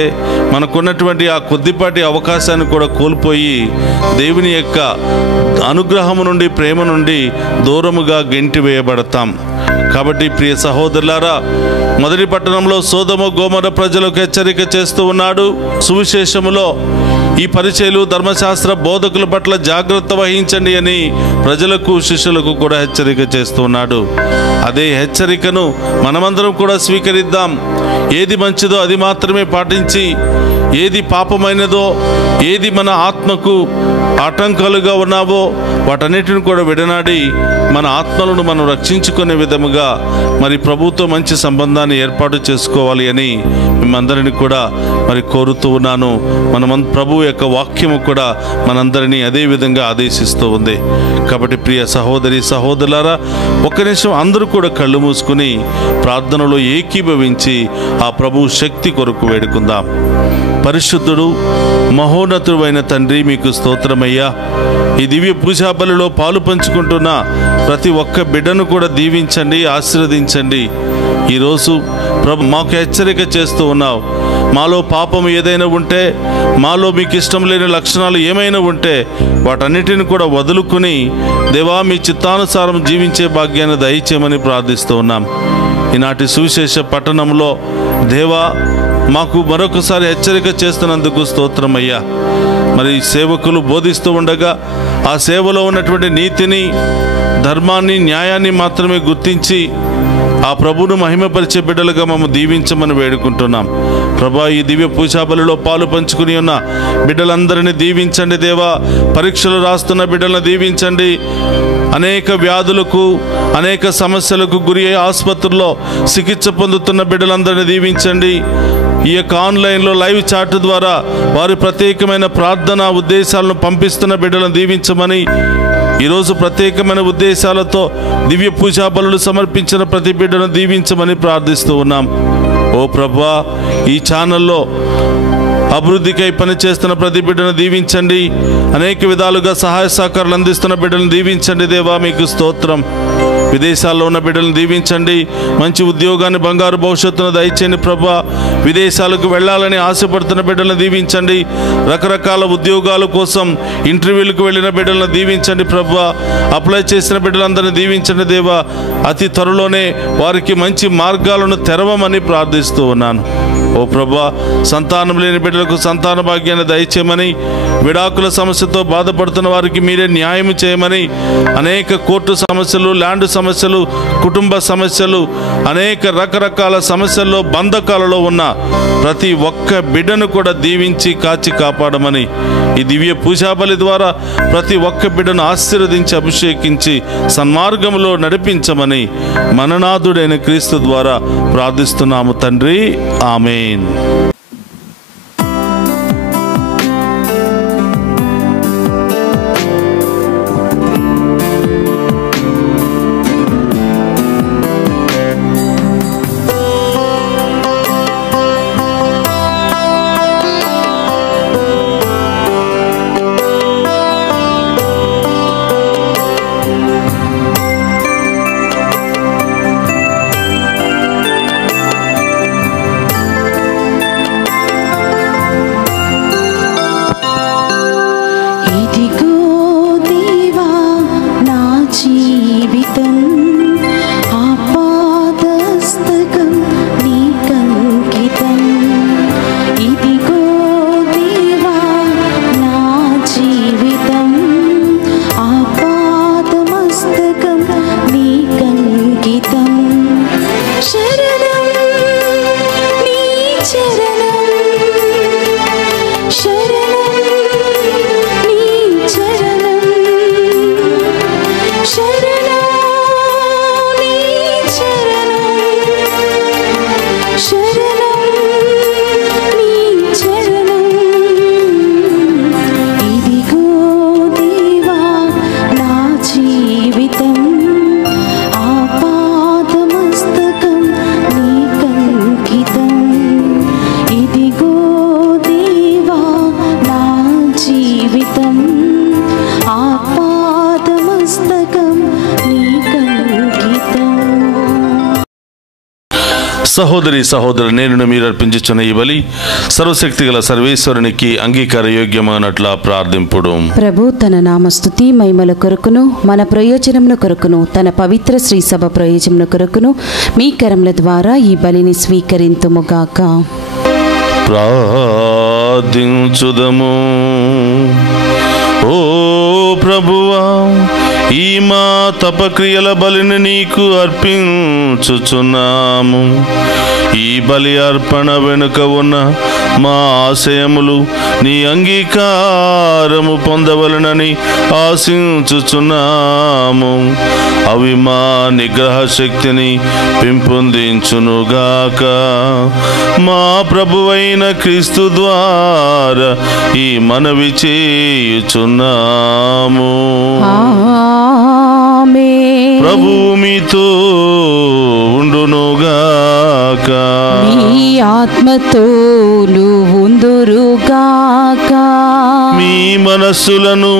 మనకున్నటువంటి ఆ కొద్దిపాటి అవకాశాన్ని కూడా కోల్పోయి దేవుని యొక్క అనుగ్రహము నుండి, ప్రేమ నుండి దూరముగా గెంటివేయబడతాం. కాబట్టి ప్రియ సహోదరులారా, మొదటి పట్టణంలో సొదొమ గొమొర్రా ప్రజలకు హెచ్చరిక చేస్తూ ఉన్నాడు. సువిశేషములో ఈ పరిచయులు, ధర్మశాస్త్ర బోధకుల పట్ల జాగ్రత్త వహించండి అని ప్రజలకు, శిష్యులకు కూడా హెచ్చరిక చేస్తూ ఉన్నాడు. అదే హెచ్చరికను మనమందరం కూడా స్వీకరిద్దాం. ఏది మంచిదో అది మాత్రమే పాటించి, ఏది పాపమైనదో, ఏది మన ఆత్మకు ఆటంకాలుగా ఉన్నావో వాటన్నిటిని కూడా విడనాడి మన ఆత్మలను మనం రక్షించుకునే విధముగా మరి ప్రభుతో మంచి సంబంధాన్ని ఏర్పాటు చేసుకోవాలి అని మిమ్మందరినీ కూడా మరి కోరుతూ ఉన్నాను. ప్రభు యొక్క వాక్యము కూడా మనందరినీ అదే విధంగా ఆదేశిస్తూ ఉంది. కాబట్టి ప్రియ సహోదరి సహోదరులారా, ఒక్క నిమిషం అందరూ కూడా కళ్ళు మూసుకుని ప్రార్థనలో ఏకీభవించి ఆ ప్రభు శక్తి కొరకు వేడుకుందాం. పరిశుద్ధుడు, మహోన్నతుడు అయిన తండ్రి, మీకు స్తోత్రమయ్యా. ఈ దివ్య పూజా బలిలో పాలు పంచుకుంటున్న ప్రతి ఒక్క బిడ్డను కూడా దీవించండి, ఆశీర్వదించండి. ఈరోజు ప్రభు మాకు హెచ్చరిక చేస్తూ ఉన్నావు. మాలో పాపం ఏదైనా ఉంటే, మాలో మీకు ఇష్టం లేని లక్షణాలు ఏమైనా ఉంటే వాటన్నిటిని కూడా వదులుకుని దేవా మీ చిత్తానుసారం జీవించే భాగ్యాన్ని దయచేయమని ప్రార్థిస్తూ ఉన్నాం. ఈనాటి సువిశేష పట్టణంలో దేవా మాకు మరొకసారి హెచ్చరిక చేస్తున్నందుకు స్తోత్రమయ్యా. మరి సేవకులు బోధిస్తూ ఉండగా ఆ సేవలో ఉన్నటువంటి నీతిని, ధర్మాన్ని, న్యాయాన్ని మాత్రమే గుర్తించి ఆ ప్రభువును మహిమపరిచే బిడ్డలుగా మమ్మల్ని దీవించమని వేడుకుంటున్నాం. ప్రభా, ఈ దివ్య పూజా బలిలో పాలు పంచుకుని ఉన్న బిడ్డలందరినీ దీవించండి దేవా. పరీక్షలు రాస్తున్న బిడ్డలను దీవించండి. అనేక వ్యాధులకు, అనేక సమస్యలకు గురి అయ్యే ఆసుపత్రుల్లో చికిత్స పొందుతున్న బిడ్డలందరినీ దీవించండి. ఈ యొక్క ఆన్లైన్లో లైవ్ చాట్ ద్వారా వారి ప్రత్యేకమైన ప్రార్థన ఉద్దేశాలను పంపిస్తున్న బిడ్డలను దీవించమని, ఈరోజు ప్రత్యేకమైన ఉద్దేశాలతో దివ్య పూజా బలులు సమర్పించిన ప్రతి బిడ్డను దీవించమని ప్రార్థిస్తూ ఉన్నాం. ఓ ప్రభువా, ఈ ఛానల్లో అభివృద్ధికై పనిచేస్తున్న ప్రతి బిడ్డను దీవించండి. అనేక విధాలుగా సహాయ సహకారాలు అందిస్తున్న బిడ్డలను దీవించండి దేవా, మీకు స్తోత్రం. విదేశాల్లో ఉన్న బిడ్డలను దీవించండి. మంచి ఉద్యోగాన్ని, బంగారు భవిష్యత్తును దయచేయండి ప్రభువా. విదేశాలకు వెళ్ళాలని ఆశపడుతున్న బిడ్డలను దీవించండి. రకరకాల ఉద్యోగాల కోసం ఇంటర్వ్యూలకు వెళ్ళిన బిడ్డలను దీవించండి ప్రభువా. అప్లై చేసిన బిడ్డలందరినీ దీవించండి దేవా. అతి త్వరలోనే వారికి మంచి మార్గాలను తెరవమని ప్రార్థిస్తూ ఉన్నాను. ఓ ప్రభువా, సంతానం లేని బిడ్డలకు సంతాన భాగ్యాన్ని దయచేయమని, విడాకుల సమస్యతో బాధపడుతున్న వారికి మీరే న్యాయం చేయమని, అనేక కోర్టు సమస్యలు, ల్యాండ్ సమస్యలు, కుటుంబ సమస్యలు, అనేక రకరకాల సమస్యల్లో బంధకాలలో ఉన్న ప్రతి ఒక్క బిడ్డను కూడా దీవించి కాచి కాపాడమని, ఈ దివ్య పూజాబలి ద్వారా ప్రతి ఒక్క బిడ్డను ఆశీర్వదించి అభిషేకించి సన్మార్గంలో నడిపించమని మననాథుడైన క్రీస్తు ద్వారా ప్రార్థిస్తున్నాము తండ్రి. ఆమేన్. సహోదరి సహోదరు, నేను మీరు అర్పించుచున్న ఈ బలి సర్వశక్తి గల సర్వేశ్వరునికి అంగీకార యోగ్యమైనట్లా ప్రార్థింపుడు. ప్రభు తన నామస్తుతి మహిమల కొరకును మన ప్రయోజనముల కొరకును తన పవిత్ర శ్రీ సభ ప్రయోజనముల కొరకును మీ కరముల ద్వారా ఈ బలిని స్వీకరింతుముగాక. ప్రార్థించుదము. ఓ ప్రభువా, ఈ మా తపక్రియల బలిని నీకు అర్పించుచున్నాము. ఈ బలి అర్పణ వెనుక ఉన్న మా ఆశయములు నీ అంగీకారము పొందవలనని ఆశించుచున్నాము. అవి మా నిగ్రహ శక్తిని పెంపొందించునుగాక. మా ప్రభువైన క్రీస్తు ద్వారా ఈ మనవి చేయుచున్నాము. ప్రభు మీతో ఉండునుగాక. మీ ఆత్మతోను ఉందురుగాక. మీ మనస్సులను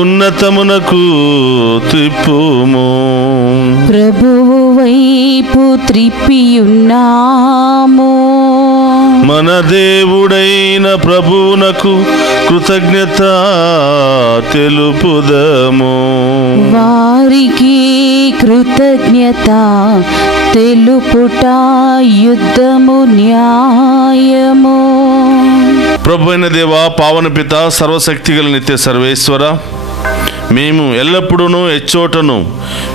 ఉన్నతమునకు త్రిప్పుము. ప్రభువు వైపు త్రిప్పియున్నాము. మన దేవుడైన ప్రభువునకు కృతజ్ఞత తెలుపుదము. వారికి కృతజ్ఞత తెలుపుట యుద్ధము న్యాయము. ప్రభువైన దేవా, పావన పిత, సర్వశక్తిగల నిత్య సర్వేశ్వర, మేము ఎల్లప్పుడూ ఎచ్చోటను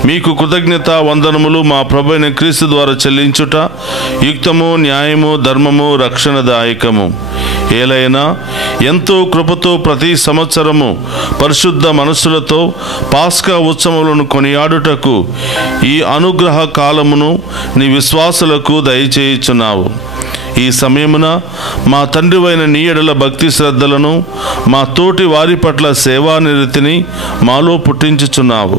మీకు కృతజ్ఞత వందనములు మా ప్రభువైన క్రీస్తు ద్వారా చెల్లించుట యుక్తము, న్యాయము, ధర్మము, రక్షణదాయకము. ఏలైనా ఎంతో కృపతో ప్రతి సంవత్సరము పరిశుద్ధ మనస్సులతో పాస్కా ఉత్సవములను కొనియాడుటకు ఈ అనుగ్రహ కాలమును నీ విశ్వాసులకు దయచేయుచున్నావు. ఈ సమయమున మా తండ్రివైన నీ యెడల భక్తి శ్రద్ధలను, మా తోటి వారి పట్ల సేవానిరతిని మాలో పుట్టించుచున్నావు.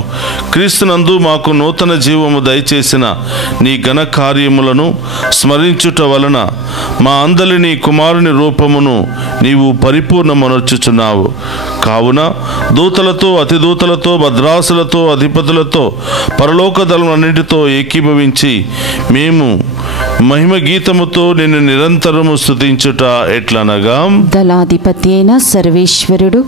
క్రీస్తునందు మాకు నూతన జీవము దయచేసిన నీ ఘన కార్యములను స్మరించుట వలన మా అందరి కుమారుని రూపమును నీవు పరిపూర్ణమనర్చుచున్నావు. కావున దూతలతో, అతిదూతలతో, భద్రాసులతో, అధిపతులతో, పరలోక దళములన్నిటితో ఏకీభవించి మేము మహిమ గీతముతో నిన్ను నిరంతరము స్తుతించుట ఎట్లనగా, దళాధిపతి అయిన సర్వేశ్వరుడు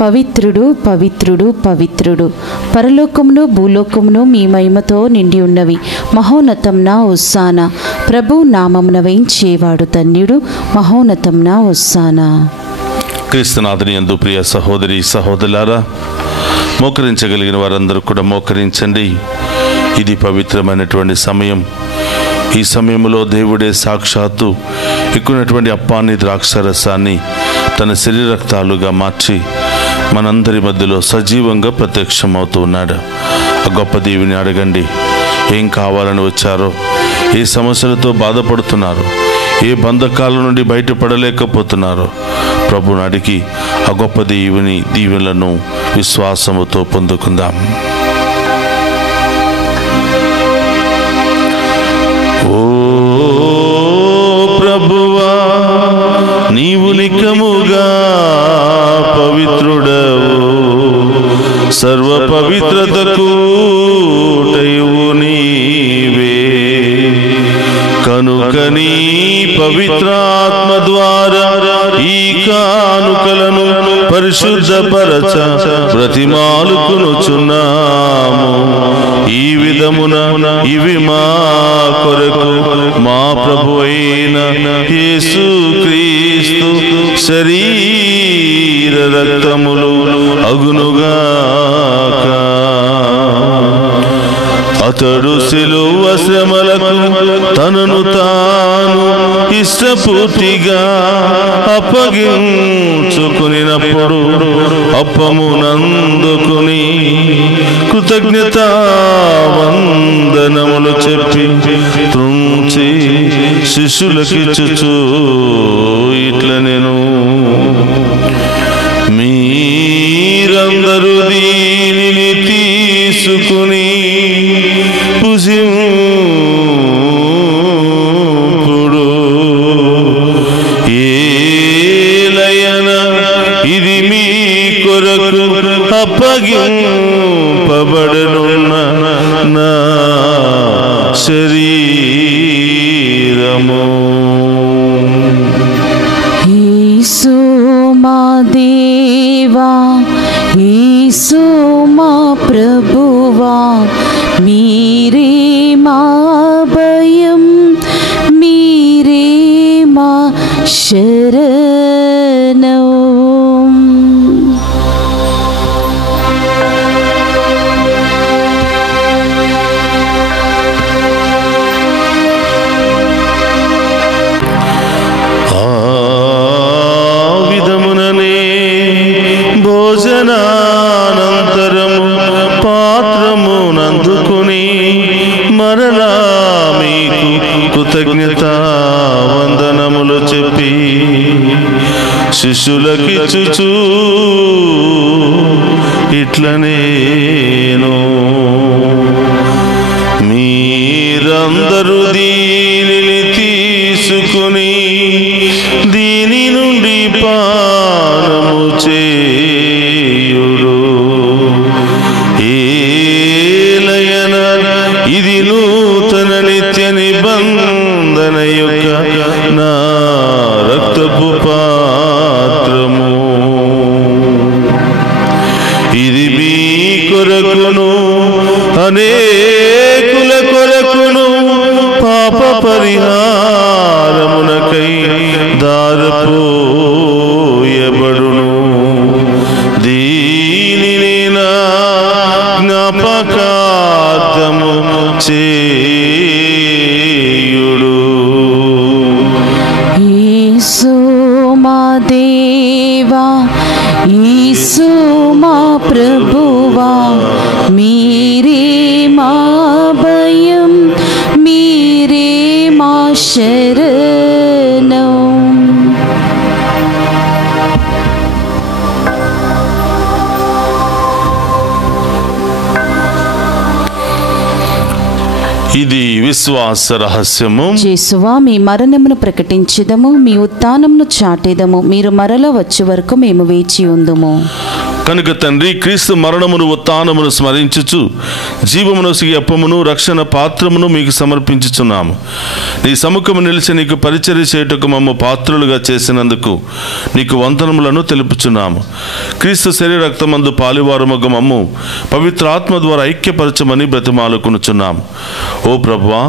పవిత్రుడు పవిత్రుడు పవిత్రుడు, పరలోకమును భూలోకమును మీ మహిమతో నిండి ఉన్నవి. మహోన్నతంన ఉస్సానా, ప్రభు నామమున వేయించేవాడు ధన్యుడు. మహోన్నతంన ఉస్సానా. క్రీస్తునాథుని యందు ప్రియ సహోదరి సహోదరులారా, మోకరించగలిగిన వారందరూ కూడా మోకరించండి. ఇది పవిత్రమైనటువంటి సమయం. ఈ సమయంలో దేవుడే సాక్షాత్తు ఎక్కున్నటువంటి అప్పాన్ని ద్రాక్షరసాన్ని తన శరీర రక్తాలుగా మార్చి మనందరి మధ్యలో సజీవంగా ప్రత్యక్షమవుతూ ఉన్నాడు. ఆ గొప్ప దేవుని అడగండి. ఏం కావాలని వచ్చారో, ఏ సమస్యలతో బాధపడుతున్నారు, ఏ బంధకాల నుండి బయటపడలేకపోతున్నారు, ప్రభుని అడిగి ఆ గొప్ప దేవుని దీవెనలను విశ్వాసముతో పొందుకుందాం. ఓ ప్రభువా, నీవు నికముగా పవిత్రుడవు, సర్వ పవిత్రతకు ఊటయు నీవే. కనుక నీ పవిత్రాత్మ ద్వారా ఈ కానుకలను పరిశుద్ధపరచ బ్రతిమాలుకొనుచున్నాము. ఈ విధమున ఇవి మా కొరకు మా ప్రభువైన యేసుక్రీస్తు శరీర రక్తములు అగునుగాక. అతడు శిలువ శ్రమలకు తనను తాను ఇష్టపూర్తిగా అప్పగించుకునినప్పుడు అప్పమునందుకుని కృతజ్ఞతా వందనములు చెప్పి త్రుంచి శిష్యులకిచ్చుచు ఇట్లనెను, మీరందరూ దీనిని తీసుకుని పుజింపుడు. ఏలయన ఇది మీ కొరకు అప్పగింపబడనున్న నా శరీరము. యేసు మా దేవా, యేసు మా ప్రభువా, మీరే మా భయం, మీరే మా శరణం. భోజనానంతరము పాత్రమునందుకుని మరలా మీకు కృతజ్ఞతా వందనములు చెప్పి శిష్యులకిచ్చుచు ఇట్లనేను, మీరందరూ దీనిని తీసుకుని దీని నుండి పానము చేయుడు. ఏలయన ఇది నూతన నిత్య నిబంధన యొక్క నా రక్తపు పాత్రము. ఇది మీ కొరకును అనేకుల కొరకును పాప పరిహారమునకై దారపోయబడును. దీనిని నా జ్ఞాపకార్థము చేయుడు. యేసు మా దేవా, యేసు మా ప్రభువా, మీరే మా భయం, మీరే మా శరణం. ఇది విశ్వాస రహస్యము. యేసువా, మీ మరణమును ప్రకటించెదము, మీ ఉత్థానమును చాటెదము. మీరు మరల వచ్చే వరకు మేము వేచి ఉందుము. కనుక తండ్రి, క్రీస్తు మరణమును ఉత్థానమును స్మరించుచు జీవమును అప్పమును రక్షణ పాత్రమును మీకు సమర్పించుచున్నాము. నీ సముఖము నిలిచి నీకు పరిచర్య చేయుటకు మమ్మ పాత్రులుగా చేసినందుకు నీకు వందనములను తెలుపుచున్నాము. క్రీస్తు శరీర రక్తమందు పాలివారమగు మమ్ము పవిత్ర ఆత్మ ద్వారా ఐక్యపరచమని బ్రతిమాలుకొనుచున్నాము. ఓ ప్రభువా,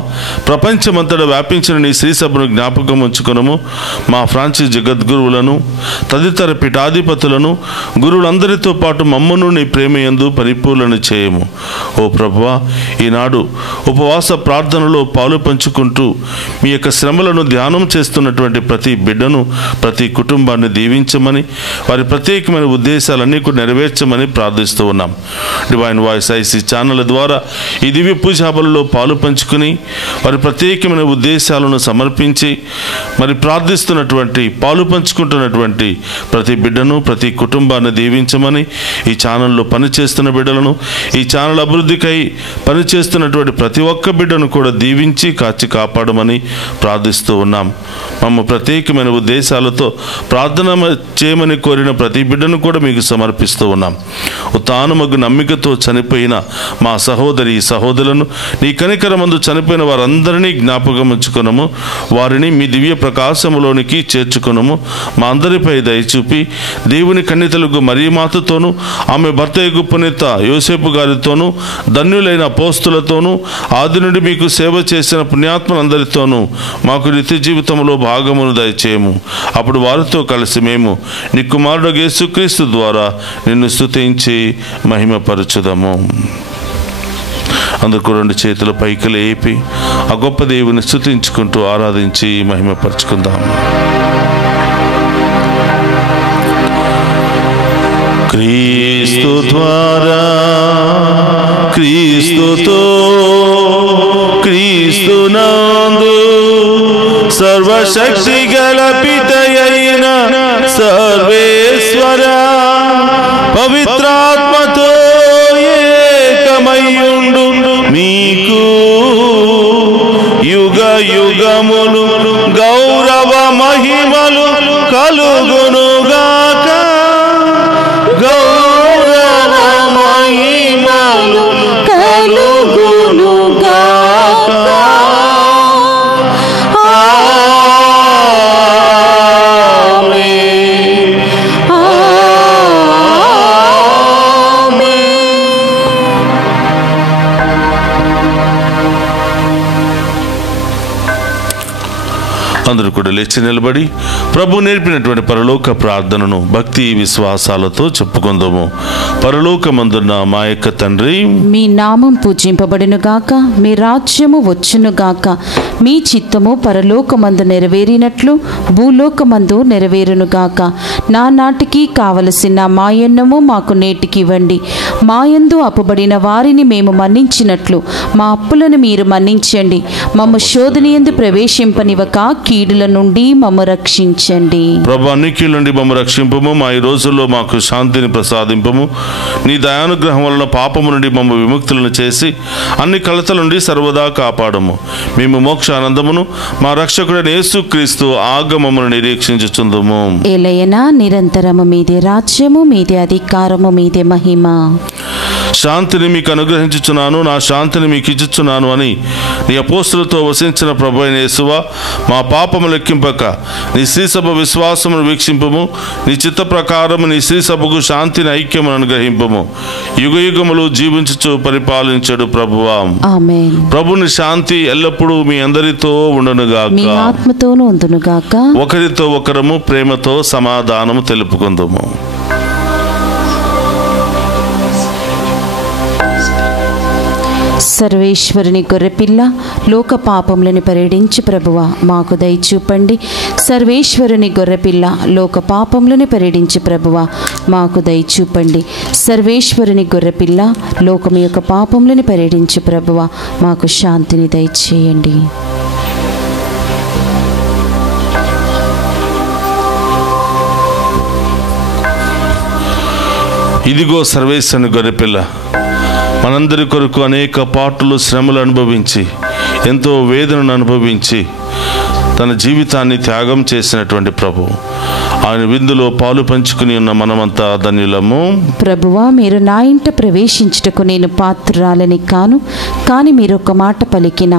ప్రపంచమంతటా వ్యాపించిన నీ శ్రీ సభను జ్ఞాపకం ఉంచుకొనుము. మా ఫ్రాన్సిస్ జగద్గురువులను, తదితర పీఠాధిపతులను, గురువులందరితో పాటు మమ్మను నీ ప్రేమయందు పరిపూర్ణ చేయము. ఓ ప్రభువా, ఈనాడు ఉపవాస ప్రార్థనలో పాలు పంచుకుంటూ మీ యొక్క శ్రమలను ధ్యానం చేస్తున్నటువంటి ప్రతి బిడ్డను, ప్రతి కుటుంబాన్ని దీవించమని, వారి ప్రత్యేకమైన ఉద్దేశాలన్నీ కూడా నెరవేర్చమని ప్రార్థిస్తూ ఉన్నాం. డివైన్ వాయిస్ ఐసీ ఛానల్ ద్వారా ఈ దివ్య పూజాబలలో పాలు పంచుకుని వారి ప్రత్యేకమైన ఉద్దేశాలను సమర్పించి మరి ప్రార్థిస్తున్నటువంటి, పాలు పంచుకుంటున్నటువంటి ప్రతి బిడ్డను, ప్రతి కుటుంబాన్ని దీవించమని, ఈ ఛానల్లో పనిచేస్తున్న బిడ్డలను, ఈ ఛానల్ అభివృద్ధికై పనిచేస్తున్నటువంటి ప్రతి ఒక్క బిడ్డను కూడా దీవించి కాచి కాపాడమని ప్రార్థిస్తూ ఉన్నాం. మమ్మ ప్రత్యేకమైన ఉద్దేశాలతో ప్రార్థన చేయమని కోరిన ప్రతి బిడ్డను కూడా మీకు సమర్పిస్తూ ఉన్నాం. ఉత్థానమగు నమ్మికతో చనిపోయిన మా సహోదరి సహోదరులను, నీ కనికరమందు చనిపోయిన వారందరినీ జ్ఞాపకం ఉంచుకొనము. వారిని మీ దివ్య ప్రకాశములోనికి చేర్చుకొనము. మా అందరిపై దయచూపి దేవుని కన్యతలకు మరియమాతతోనూ, ఆమె భర్త యగు పునీత యోసేపు గారితోనూ, ధన్యులైన అపోస్తులతోనూ, ఆది నుండి మీకు సేవ చేసిన పుణ్యాత్మలందరితోనూ మాకు నిత్య జీవితంలో భాగమును దయచేయము. అప్పుడు వారితో కలిసి మేము నీ కుమారుడు యేసుక్రీస్తు ద్వారా నిన్ను స్తుతించి మహిమపరచుదము. అందుకు రెండు చేతుల పైకి లేపి ఆ గొప్ప దేవుని స్తుతించుకుంటూ ఆరాధించి మహిమపరచుకుందాం. క్రీస్తు ద్వారా, క్రీస్తుతో, క్రీస్తునందు సర్వశక్తి గల పితయైన సర్వేశ్వర పవిత్రాత్మతో ఏకమయ్యుండు మీకు యుగ యుగములు గౌరవ మహిమలు కలుగునుగాక. గౌరవ మహిమలు కలుగునుగాక. అందరూ కూడా లేచి నిలబడి ప్రభు నేర్పినటువంటి పరలోక ప్రార్థనను భక్తి విశ్వాసాలతో చెప్పుకుందాము. పరలోకమందున్న మా యొక్క తండ్రి, మీ నామం పూజింపబడును గాక, మీ రాజ్యము వచ్చును గాక, మీ చిత్తము పరలోకమందు నెరవేరినట్లు భూలోకమందు నెరవేరును గాక. నా నాటికి కావలసిన మాయన్నము మాకు నేటికి ఇవ్వండి. మాయందు అప్పుబడిన వారిని మేము మన్నించినట్లు మా అప్పులను మీరు మన్నించండి. మమ్మ శోధనయందు ప్రవేశింపనివ్వక కీడుల నుండి మమ్మ రక్షించండి. ప్రభు, అన్నికీల నుండి మమ్మ రక్షింపము. మా ఈ రోజుల్లో మాకు శాంతిని ప్రసాదింపము. నీ దయానుగ్రహం వలన పాపము నుండి మమ్మ విముక్తులను చేసి అన్ని కలతల నుండి సర్వదా కాపాడము. మేము మోక్షానందమును మా రక్షకుడైన యేసుక్రీస్తు ఆగమమును నిరీక్షించుచుందుము. ఏలయనా నిరంతరము మీదే రాజ్యము, మీదే అధికారము, మీదే మహిమ. శాంతిని మీకు అనుగ్రహించుచున్నాను, నా శాంతిని మీకు ఇచ్చుచున్నాను అని నీ అపోస్తులతో వసించిన ప్రభు అయిన యేసువా, మా పాపము లెక్కింపక నీ శ్రీసభ విశ్వాసమును వీక్షింపము. నీ చిత్త ప్రకారము నీ శ్రీసభకు శాంతిని ఐక్యమును అనుగ్రహింపము. యుగ యుగములు జీవించుచు పరిపాలించడు ప్రభువా. ఆమేన్. ప్రభుని శాంతి ఎల్లప్పుడూ మీ అందరితో ఉండునుగాక, మీ ఆత్మతోనూ ఉండునుగాక. ఒకరితో ఒకరము ప్రేమతో సమాధానము తెలుపుకుందుము. సర్వేశ్వరుని గొర్రెపిల్ల, లోక పాపములను పరిహరించి ప్రభువా మాకు దయచూపండి. సర్వేశ్వరుని గొర్రెపిల్ల, లోక పాపములను పరిహరించి ప్రభువా మాకు దయచూపండి. సర్వేశ్వరుని గొర్రెపిల్ల, లోకం యొక్క పాపములను పరిహరించి ప్రభువా మాకు శాంతిని దయచేయండి. ఇదిగో సర్వేశ్వరుని గొర్రెపిల్ల, మనందరి కొరకు అనేక పాటలు శ్రమలు అనుభవించి ఎంతో వేదనను అనుభవించి తన జీవితాన్ని త్యాగం చేసినటువంటి ప్రభు. ఆయన విందులో పాలు పంచుకుని ఉన్న మనమంతా ధన్యులము. ప్రభువా, మీరు నా ఇంట ప్రవేశించుటకు నేను పాత్రురాలని కాను, కానీ మీరు ఒక మాట పలికిన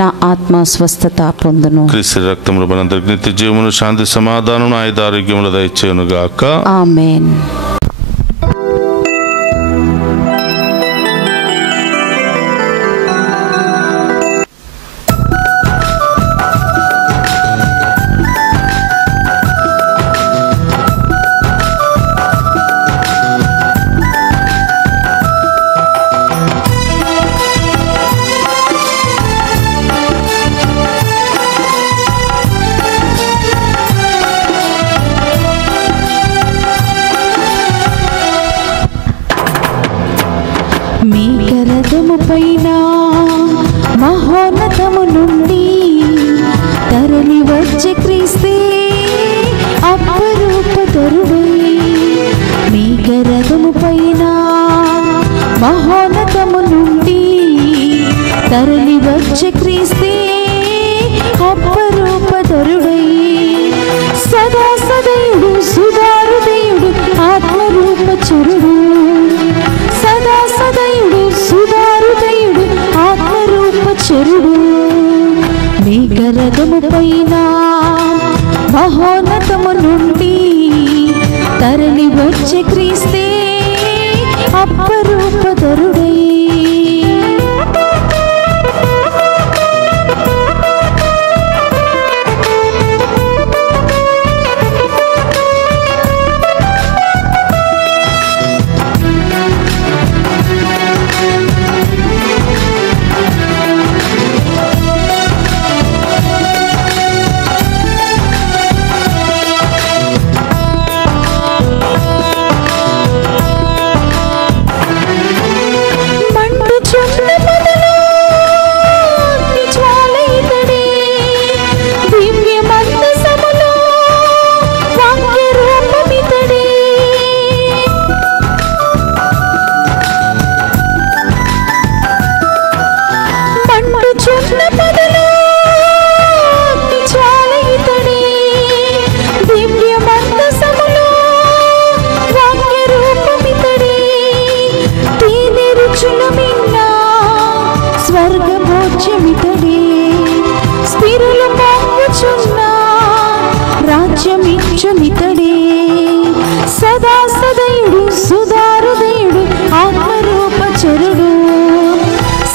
నా ఆత్మ స్వస్థత పొందును. క్రీస్తు రక్తములు మనందరికి నిత్య జీవమును, శాంతి, సమాధానం, ఆయుధ ఆరోగ్యములు దయచేయును గాక. ఆమేన్. మేఘరథము పైన మహోన్నతము నుండి తరలి వచ్చే క్రీస్తే అపరూపధరుడై. మేఘరథము పైన మహోన్నతము నుండి తరలి వచ్చే క్రీస్తే అపరూపధరుడై. సదా సదయుడు, సుధారుదయుడు, ఆత్మరూపచరుడు. సదా సదయుడు, సుధారుదయుడు, ఆత్మరూపచరుడు. మేఘరథము పైన మహోన్నతము నుండి తరలి వచ్చే క్రీస్తే అపరూపధరుడై. రాజ్యమిచ్చునితడే. సదా సదయుడు, సుధారుదయుడు, ఆత్మరూపచరుడు.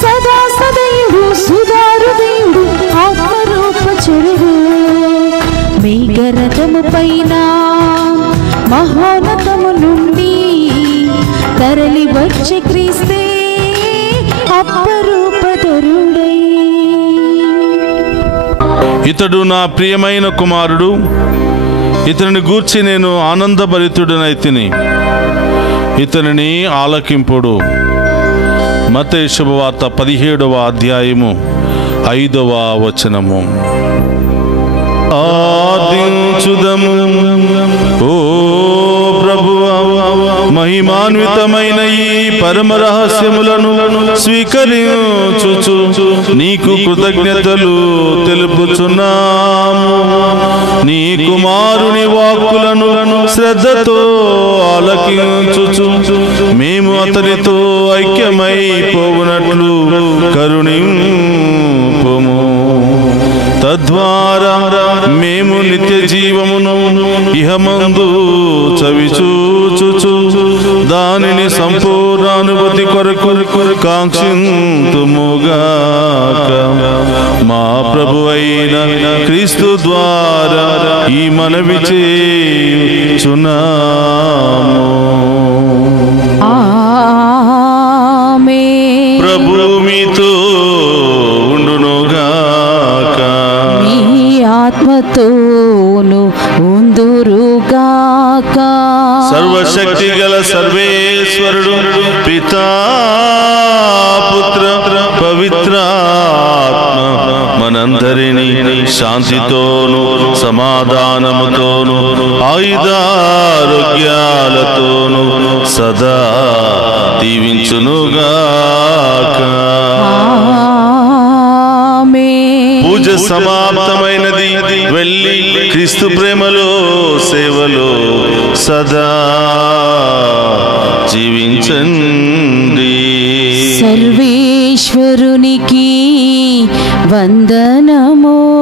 సదా సదయుడు, సుధారుదయుడు, ఆత్మరూపచరుడు. మేఘరథము పైన మహోన్నతము నుండి తరలి వచ్చే క్రీస్తే అపరూపధరుడై. ఇతడు నా ప్రియమైన కుమారుడు, ఇతనిని గూర్చి నేను ఆనందభరితుడనైతిని, ఇతనిని ఆలకింపుడు. మత్తయి శుభవార్త 17వ అధ్యాయము 5వ వచనము. ఆదించుదము ఓ ప్రభువా, మహిమాన్వితమైన ఈ పరమ రహస్యములను స్వీకరించుచు నీకు కృతజ్ఞతలు తెలుపుచున్నాము. నీ కుమారుని వాక్కులను శ్రద్ధతో ఆలకించుచు మేము అతనితో ఐక్యమైపోవునట్లు కరుణింపుము. తద్వారా మేము నిత్య జీవమును ఇహమందు చవిచూచుచు దానిని సంపూర్ణానుభూతి కొరకు కాంక్షింతుముగాక. మా ప్రభు అయిన క్రీస్తు ద్వారా ఈ మనవి చేయుచున్నాము. ఆమేన్. ప్రభు మీతో ఉండునుగాక. మీ ఆత్మతోను ఉందురుగాక. సర్వశక్తి గల సర్వేశ్వరుడు పితా పుత్ర పవిత్రాత్మ మనందరినీ శాంతితోను సమాధానముతోను ఆయుధారోగ్యాలతోను సదా దీవించునుగాక. ఆమేన్. పూజ సమాప్తమైనది. వెళ్ళి క్రీస్తు ప్రేమలో సేవలో సదా జీవించండి. సర్వేశ్వరునికి వందనము.